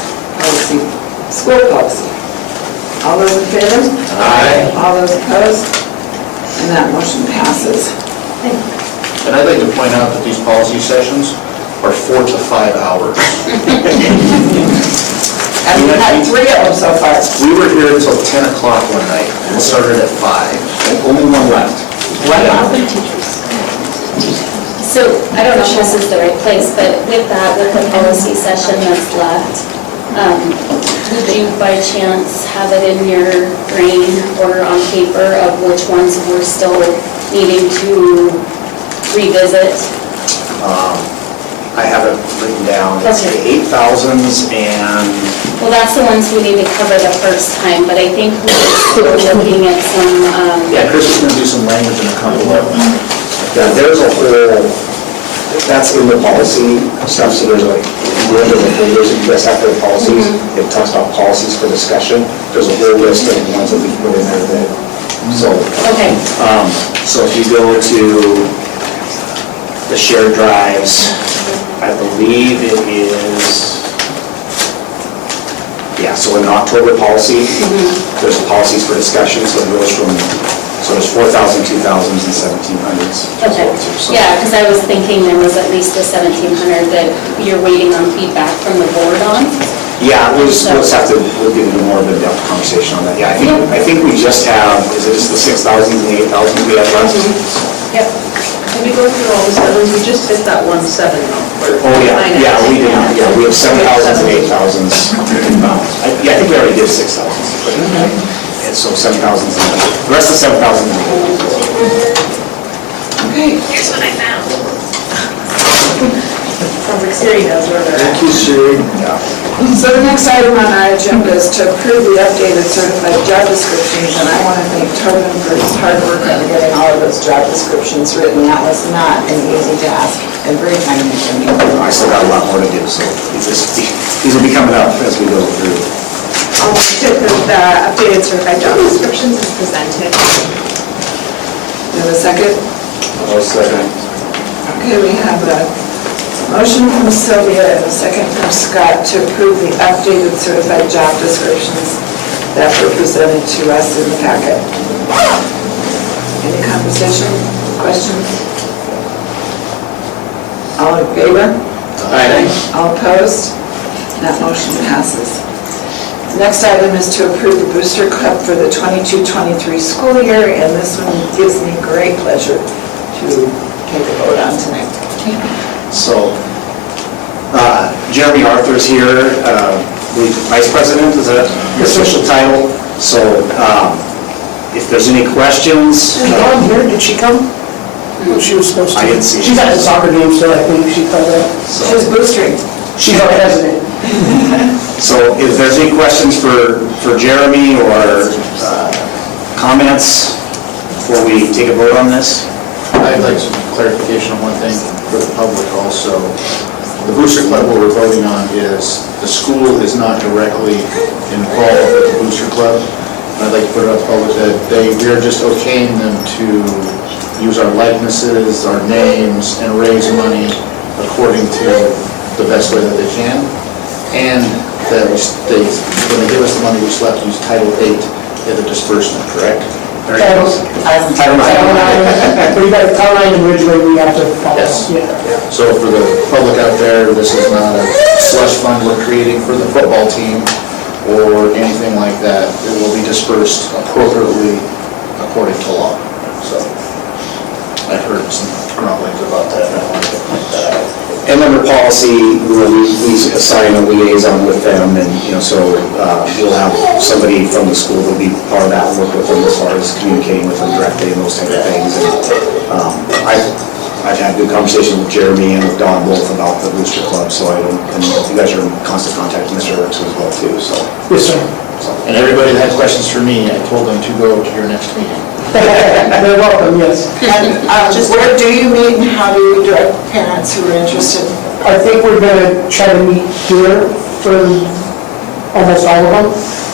school policy. All those in favor? Aye. All those opposed? And that motion passes. And I'd like to point out that these policy sessions are 4 to 5 hours. And we've had 3 of them so far. We were here until 10 o'clock one night, and started at 5. Only one left. So, I don't know if this is the right place, but with that, with the policy session that's left, would you by chance have it in your brain or on paper of which ones we're still needing to revisit? I have it written down, it's the 8,000s and, Well, that's the ones we need to cover the first time, but I think we're looking at some, Yeah, Chris is going to do some language in a couple of them. yeah, there's a whole, that's in the policy stuff, so there's like, if you go into the folders that you guys have for the policies, it talks about policies for discussion, there's a whole list of ones that we put in there that, so. okay. So if you go to the shared drives, I believe it is, yeah, so in the October policy, there's policies for discussion, so it goes from, so there's 4,000, 2,000s, and 1,700s. Okay, So- yeah, because I was thinking there was at least a 1,700 that you're waiting on feedback from the board on. Yeah, we'll just have to, we'll get into more of a depth conversation on that. Yeah, I think we just have, is it just the 6,000s and the 8,000s we have left? Yep. Can we go through all the sevens? We just hit that 1.7 though. Oh, yeah, we did, yeah, we have 7,000s and 8,000s. Yeah, I think we already did 6,000s. And so 7,000s, and the rest of 7,000s. Okay. Here's what I found. Sounds like Siri knows where they're at. Thank you, Siri. Yeah. So the next item on our agenda is to approve the updated certified job descriptions, and I want to thank Tobin for his hard work on getting all of those job descriptions written. That was not an easy task and very time consuming. I still got a lot more to do, so these will be coming up as we go through. I'll take the updated certified job descriptions as presented. You have a second? I'll second. Okay, we have a motion from Sylvia and a second from Scott to approve the updated certified job descriptions that were presented to us in the packet. Any conversation, questions? All in favor? Aye. All opposed? That motion passes. The next item is to approve the Booster Club for the 22-23 school year, and this one gives me great pleasure to take a vote on tonight. So, Jeremy Arthur's here, Vice President is the official title. So, if there's any questions, Here, did she come? She was supposed to. I didn't see her. She's at the soccer game, so I think she called out. She was boostering. She's our president. So if there's any questions for Jeremy or comments before we take a vote on this? I'd like some clarification on one thing for the public also. The Booster Club, what we're voting on is, the school is not directly involved with the Booster Club. And I'd like to put it out to the public that we are just okaying them to use our likenesses, our names, and raise money according to the best way that they can. And that when they give us the money, we still have to use Title 8 in the disbursement, correct? Title IX. But you got Title IX and Ridgeway, we have to follow. Yes. Yeah. So for the public out there, this is not a slush fund we're creating for the football team or anything like that. It will be dispersed appropriately according to law. So I've heard some grumblings about that, and I wanted to point that out. And under policy, we assign a liaison with them, and, so we'll have somebody from the school that'll be part of that, work with them as far as communicating with them directly and those type of things. And I've had good conversation with Jeremy and with Don both about the Booster Club, so and you guys are in constant contact with Mr. Ricks as well, too, so. Yes, sir. And everybody that had questions for me, I told them to go to your next meeting. They're welcome, yes. And where do you meet and how do you direct parents who are interested? I think we're gonna try to meet here for almost all of them,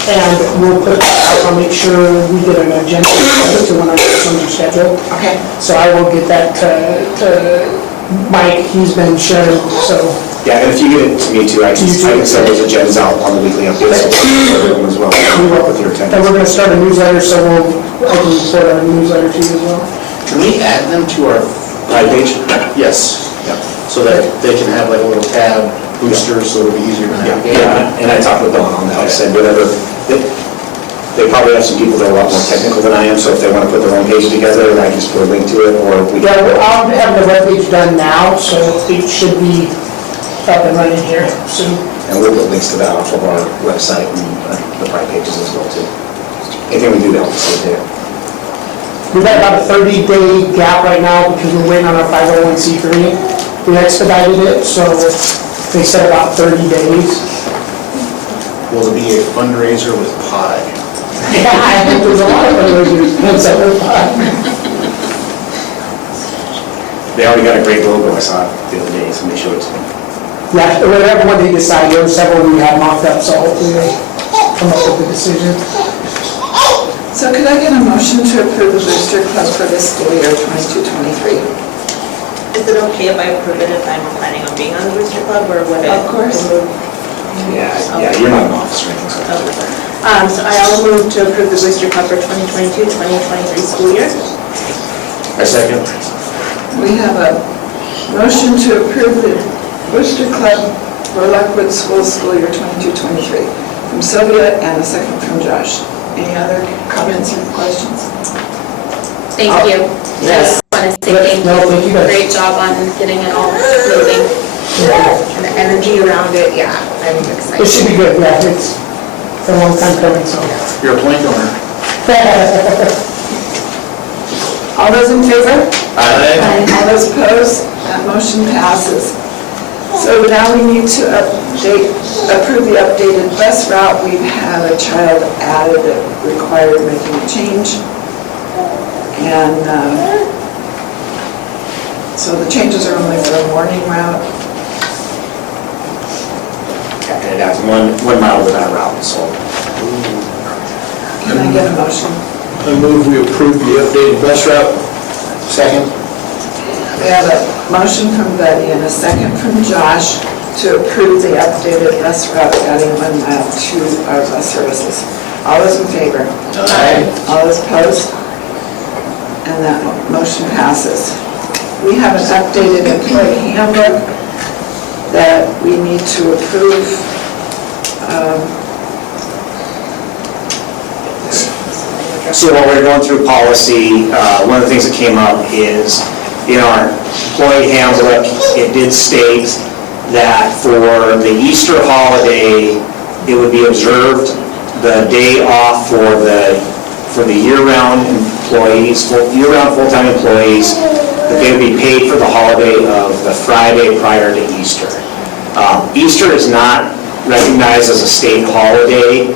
and we'll put, I'll make sure we get an agenda to when our ones are scheduled. Okay. So I will get that to Mike, he's been sharing, so. Yeah, and if you get it to me too, I can send those agendas out on the weekly updates for everyone as well. We will. With your And attendance. we're gonna start a newsletter, so I can report our newsletter to you as well. Can we add them to our Live page? Yes. Yeah. So that they can have like a little tab booster, so it'll be easier to navigate. Yeah, and I talked with Don on that, I said whatever, they probably have some people that are a lot more technical than I am, so if they want to put their own page together, I can just put a link to it, or we Yeah, can. I'll have the webpage done now, so it should be up and running here soon. And we'll put links to that off of our website and the Pride pages as well too. Anything we do to help facilitate it. We've got about a 30-day gap right now because we're waiting on our 501c3. We expedited it, so they said about 30 days. Will there be a fundraiser with pie? Yeah, I think there's a lot of fundraisers. That's a whole lot. They already got a great logo, I saw it the other day, somebody showed it to me. Yeah, whatever one they decide, there were several we had mocked up, so hopefully they come up with a decision. So could I get a motion to approve the Booster Club for this school year 22-23? Is it okay if I approve it if I'm planning on being on the Booster Club, or would it? Of course. Yeah, you're not an officer or anything, so. So I'll move to approve the Booster Club for 2022-2023 school year. I second. We have a motion to approve the Booster Club for Lockwood School year 22-23 from Sylvia and a second from Josh. Any other comments or questions? Thank you. Yes. I just want to say thank No, thank you you. guys. Great job on getting it all moving. And the energy around it, yeah, I'm excited. It should be good, yeah, it's a long time coming, so. You're a plank owner. All those in favor? Aye. All those opposed? That motion passes. So now we need to approve the updated bus route. We've had a child added that required making a change. And so the changes are only for a morning route. And it has 1 mile to that route, so. Can I get a motion? I move we approve the updated bus route. Second. We have a motion from Betty and a second from Josh to approve the updated bus route adding 1 mile to our bus services. All those in favor? Aye. All those opposed? And that motion passes. We have an updated employee handbook that we need to approve. So while we're going through policy, one of the things that came up is in our employee handbook, it did state that for the Easter holiday, it would be observed the day off for the year-round employees, year-round full-time employees, that they would be paid for the holiday of the Friday prior to Easter. Easter is not recognized as a state holiday,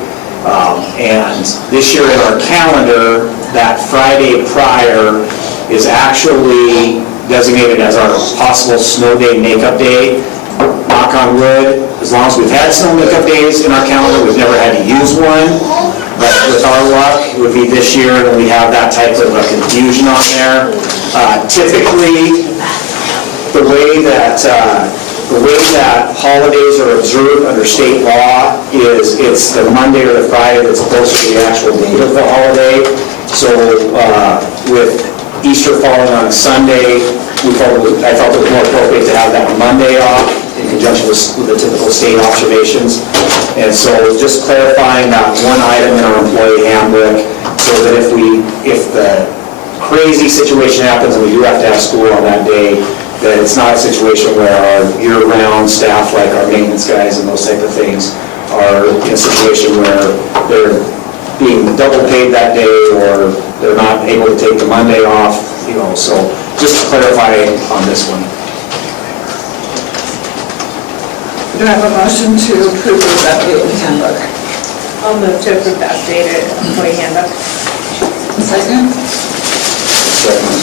and this year in our calendar, that Friday prior is actually designated as our possible snow day makeup day. Knock on wood, as long as we've had snow makeup days in our calendar, we've never had to use one. But with our luck, it would be this year, and we have that type of a confusion on there. Typically, the way that holidays are observed under state law is it's the Monday or the Friday that's closer to the actual date of the holiday. So with Easter falling on a Sunday, I felt it was more appropriate to have that Monday off in conjunction with the typical state observations. And so just clarifying that one item in our employee handbook so that if the crazy situation happens and we do have to have school on that day, that it's not a situation where our year-round staff, like our maintenance guys and those type of things, are in a situation where they're being double paid that day or they're not able to take the Monday off, so just to clarify on this one. Do I have a motion to approve this updated handbook? I'll move to approve the updated employee handbook. Second? Second.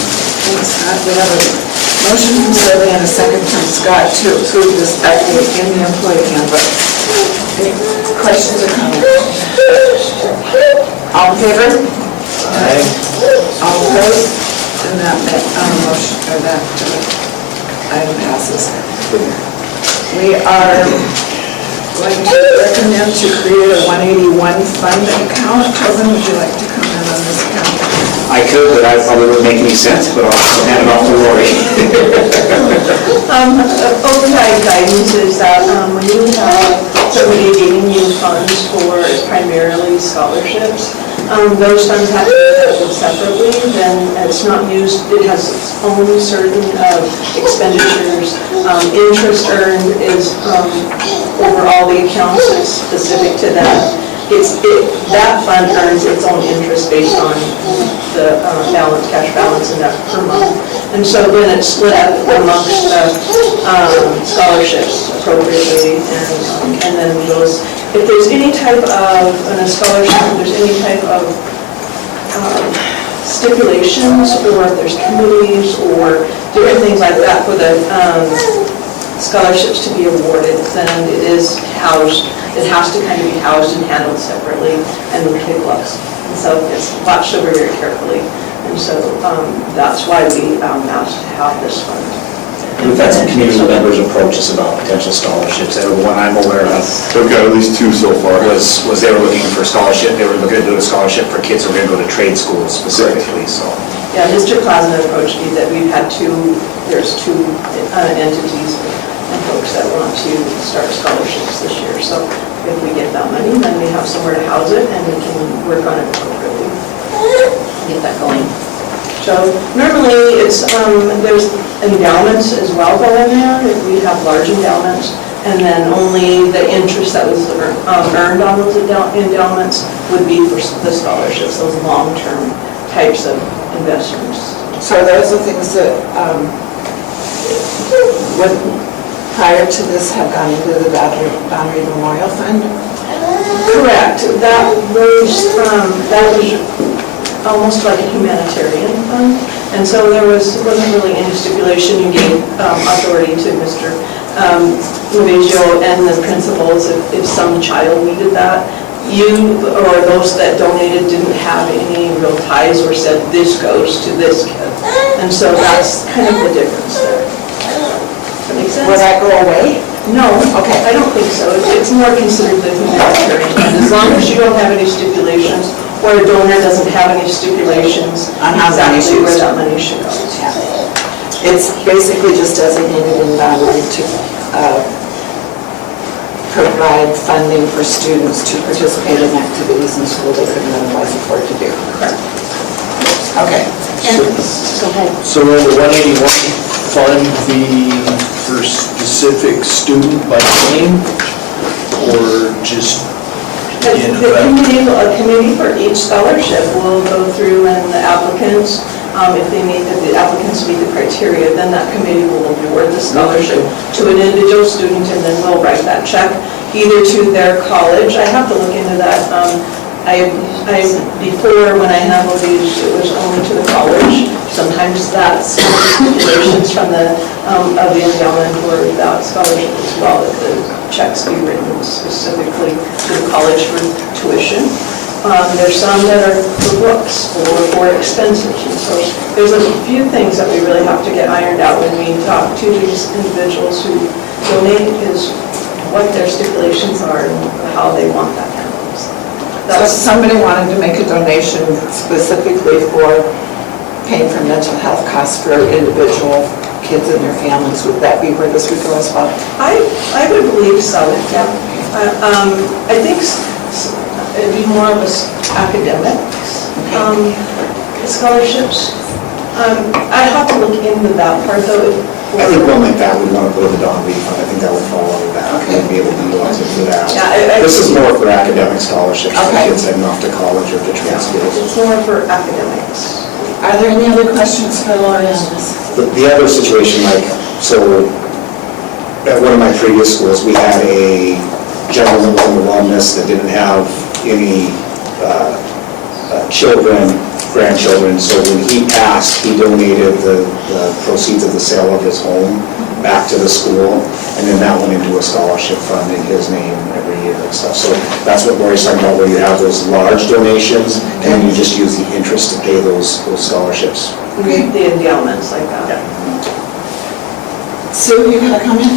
Thanks, Scott. We have a motion from Sylvia and a second from Scott to approve this update in the employee handbook. Any questions or comments? All in favor? Aye. All opposed? And that motion, or that item passes. We are going to recommend to create a 181 fund account. Kevin, would you like to comment on this account? I could, but I probably wouldn't make any sense, but I'll hand it off to Lori. Override guidance is that when you have somebody giving you funds for primarily scholarships, those funds have to be held separately, then it's not used, it has its own certain expenditures. Interest earned is over all the accounts, it's specific to that. That fund earns its own interest based on the cash balance in that per month. And so then it's split up amongst the scholarships appropriately, and then those, if there's any type of, in a scholarship, if there's any type of stipulations, or if there's committees or different things like that for the scholarships to be awarded, then it is housed. It has to kind of be housed and handled separately and with big gloves. And so it's watched over very carefully. And so that's why we asked to have this fund. We've had some community members approach us about potential scholarships. The one I'm aware of We've got at least 2 so far. was they were looking for a scholarship. They were looking to do a scholarship for kids who are going to go to trade schools specifically. So Yeah, Mr. Klausner approached me that we've had there's two entities and folks that want to start scholarships this year. So if we get that money, then we have somewhere to house it and we can work on it appropriately. Get that going. So normally it's, there's endowments as well going there. If we have large endowments, and then only the interest that was earned on those endowments would be for the scholarships, those long-term types of investments. So those are things that would, prior to this, have gone into the Boundary Memorial Fund? Correct. That was almost like a humanitarian fund, and so wasn't really any stipulation. You gave authority to Mr. Lavizio and the principals if some child needed that. You or those that donated didn't have any real ties or said this goes to this kid, and so that's kind of the difference there. That makes sense? Will that go away? No. Okay. I don't think so. It's more considered the humanitarian fund, as long as you don't have any stipulations, or a donor doesn't have any stipulations On how that is exactly where used. that money should go. It's basically just designated in Boundary to provide funding for students to participate in activities in school they couldn't otherwise afford to do. Correct. Okay. Go ahead. So will the 181 fund be for specific student by name, or just in effect? A committee for each scholarship will go through, and the applicants, if the applicants meet the criteria, then that committee will award the scholarship to an individual student, and then we'll write that check either to their college. I have to look into that. Before, when I handled these, it was only to the college. Sometimes that's stipulations from the endowment for that scholarship as well, that the checks be written specifically to the college for tuition. There's some that are for books or for expenses. And so there's a few things that we really have to get ironed out when we talk to these individuals who donate, is what their stipulations are and how they want that handled. So if somebody wanted to make a donation specifically for paying for mental health costs for individual kids and their families, would that be where this would go as well? I would believe so, yeah. I think it'd be more of a academics, scholarships. I'd have to look into that part though. I think one like that, we'd want to go to the Don Lee Fund. I think that would fall under that. We'd be able to utilize it for that. Yeah, This is more for academic scholarships for Okay. kids heading off to college or to trade schools. It's more for academics. Are there any other questions for Lori on this? The other situation, like, so at one of my previous schools, we had a gentleman with mental illness that didn't have any children, grandchildren, so when he passed, he donated the proceeds of the sale of his home back to the school, and then that went into a scholarship fund in his name every year and stuff. So that's what Lori's talking about, where you have those large donations, and you just use the interest to pay those scholarships. The endowments like that. Sue, you had a comment?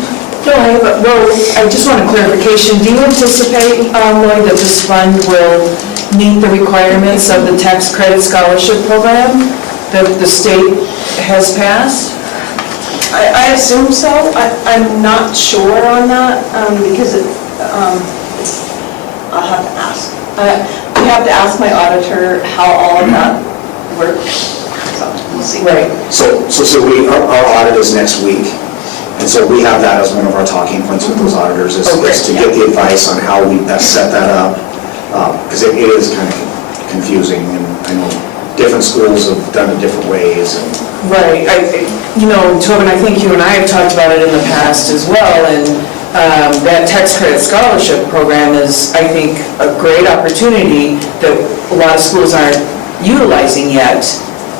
No, I just want a clarification. Do you anticipate, Lloyd, that this fund will meet the requirements of the tax credit scholarship program that the state has passed? I assume so. I'm not sure on that, because I'll have to ask. We have to ask my auditor how all of that works, so we'll see. Right. So our audit is next week, and so we have that as one of our talking points with those auditors, is to get the advice on how we best set that up, because it is kind of confusing, and I know different schools have done it different ways. Right. Tobin, I think you and I have talked about it in the past as well, and that tax credit scholarship program is, I think, a great opportunity that a lot of schools aren't utilizing yet,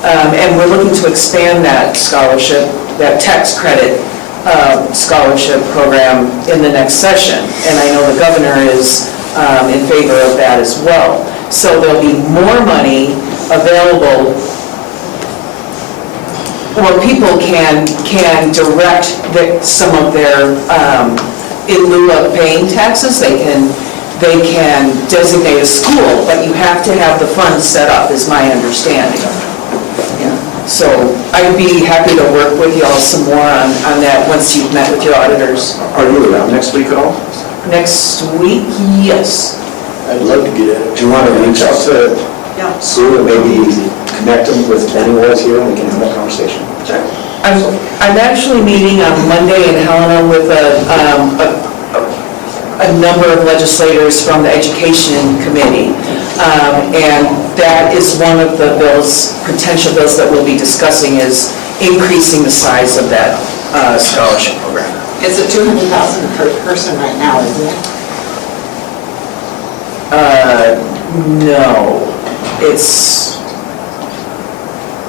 and we're looking to expand that scholarship, that tax credit scholarship program in the next session, and I know the governor is in favor of that as well. So there'll be more money available, or people can direct some of their, in lieu of paying taxes, they can designate a school, but you have to have the funds set up, is my understanding. So I'd be happy to work with you all some more on that once you've met with your auditors. Are you around next week at all? Next week, yes. I'd love to get at it. Do you want to reach out to Sue and maybe connect them with Tony was here, and we can have that conversation? Sure. I'm actually meeting on Monday in Helena with a number of legislators from the Education Committee. And that is one of the potential bills that we'll be discussing, is increasing the size of that scholarship program. It's at $200,000 per person right now, isn't it? No, it's...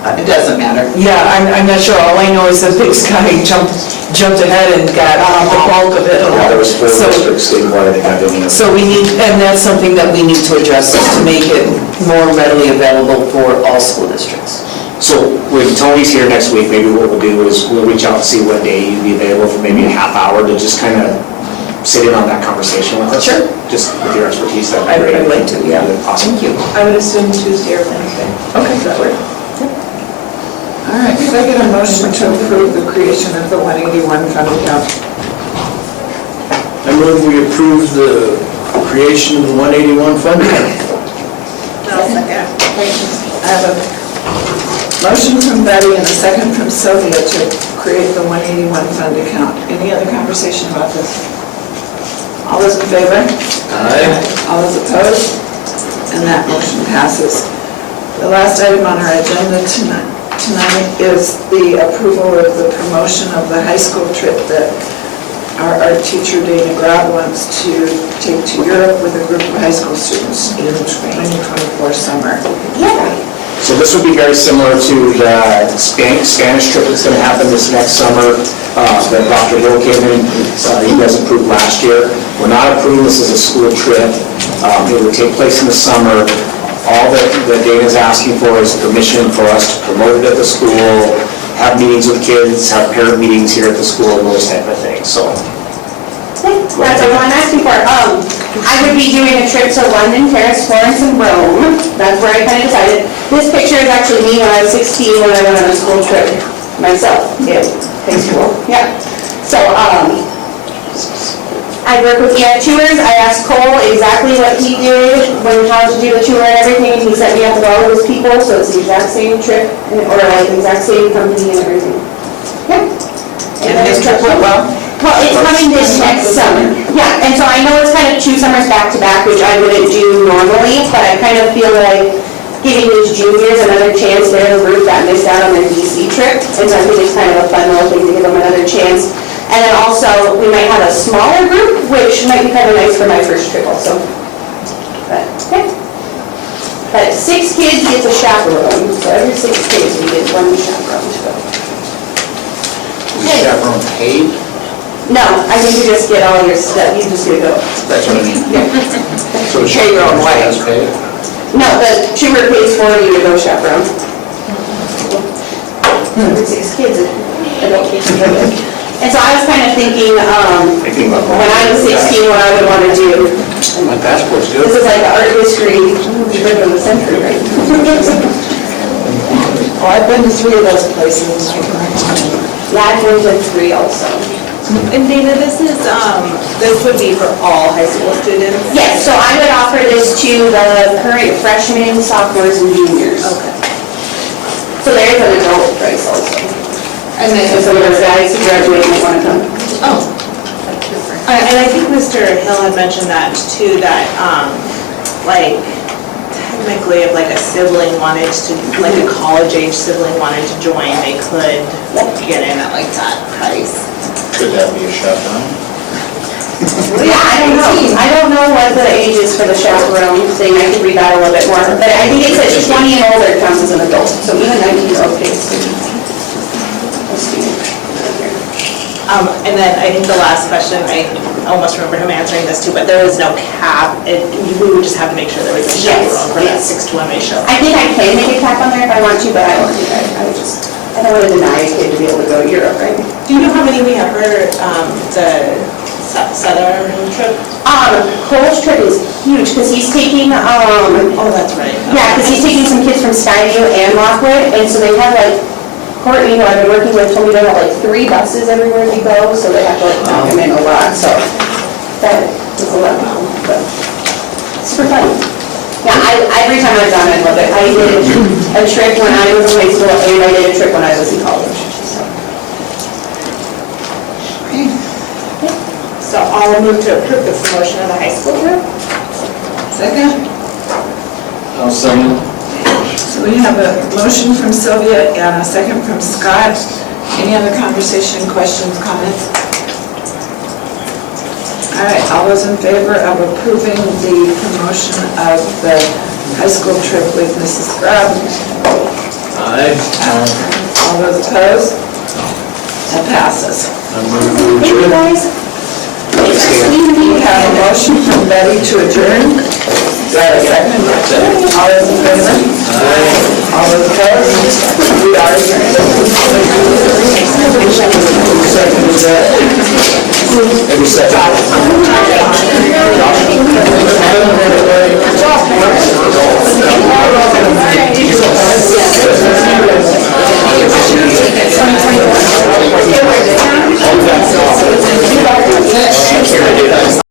It doesn't matter. Yeah, I'm not sure. All I know is that Big Sky jumped ahead and got the bulk of it. Yeah, there was 4 districts statewide that got in. So we need, and that's something that we need to address, is to make it more readily available for all school districts. So when Tony's here next week, maybe what we'll do is we'll reach out and see what day you'd be available for maybe a half hour to just kind of sit in on that conversation with us. Sure. Just with your expertise, that'd be great. I'd like to, yeah. Awesome. Thank you. I would assume Tuesday or Wednesday. Okay, that works. All right, could I get a motion to approve the creation of the 181 fund account? I move we approve the creation of the 181 fund account. I'll second. I have a motion from Betty and a second from Sylvia to create the 181 fund account. Any other conversation about this? All those in favor? Aye. All those opposed? And that motion passes. The last item on our agenda tonight is the approval of the promotion of the high school trip that our art teacher Dana Grab wants to take to Europe with a group of high school students in 2024 summer. So this would be very similar to the Spanish trip that's going to happen this next summer that Dr. Hill came in, you guys approved last year. We're not approving this as a school trip. It would take place in the summer. All that Dana's asking for is permission for us to promote it at the school, have meetings with kids, have parent meetings here at the school, and those type of things, so. That's what I'm asking for. I would be doing a trip to London, Paris, Florence, and Rome. That's where I kind of decided. This picture is actually me when I was 16 when I went on a school trip myself. Yeah, high school. Yeah. So, I work with EI Tours. I asked Cole exactly what he did, how to do the tour and everything, and he set me up with all of his people, so it's the exact same trip, or like the exact same company and everything. Yeah. And this trip went well? Well, it's coming this next summer. Yeah, and so I know it's kind of 2 summers back to back, which I wouldn't do normally, but I kind of feel like giving these juniors another chance. They're the group that missed out on their DC trip, and so I think it's kind of a fun little thing to give them another chance. And then also, we might have a smaller group, which might be kind of nice for my first trip also. But, yeah. But 6 kids gets a chaperone, so every 6 kids we get 1 chaperone to go. Is the chaperone paid? No, I think you just get all your stuff, you just get to go. That's what I mean. So pay your own way. Does pay? No, the tutor pays for you to go chaperone. Every 6 kids, adult kids. And so I was kind of thinking, when I was 16, what I would want to do. My passport's good. This is like art history, trip of the century, right? Oh, I've been to 3 of those places. I can recommend. Yeah, I've been to 3 also. And Dana, this would be for all high school students? Yes, so I would offer this to the current freshmen, sophomores, and juniors. Okay. So there is an adult price also. And then So some of those guys who graduate might want to come. Oh. And I think Mr. Hill had mentioned that too, that like technically if like a sibling wanted to, like a college-age sibling wanted to join, they could get in at like that price. Could that be a chaperone? Yeah, I don't know what the age is for the chaperone thing. I could read that a little bit more. But I think it says 20 and older counts as an adult. So even 19-year-old kids. And then I think the last question, I almost remember him answering this too, but there is no cap. We would just have to make sure there was a chaperone for that 6 to 1 ratio. I think I can make a cap on there if I want to, but I won't do that. I don't want to deny a kid to be able to go to Europe, right? Do you know how many we have for the southern trip? Cole's trip is huge because he's taking, Oh, that's right. yeah, because he's taking some kids from Skyview and Lockwood, and so they have like, Courtney, who I've been working with, told me they have like 3 buses everywhere we go, so they have to like knock them in a lot, so that is a lot, but super fun. Yeah, every time I've done it, I love it. I did a trip when I was in high school, and I did a trip when I was in college, so. So I'll move to approve the promotion of the high school trip. Second? I'll second. So we have a motion from Sylvia and a second from Scott. Any other conversation, questions, comments? All right, all those in favor of approving the promotion of the high school trip with Mrs. Grubb? Aye. All those opposed? That passes. I move to Thank you, adjourn. guys. We have a motion from Betty to adjourn. Do I have a second? All those in favor? All those opposed? We are adjourned. Every second.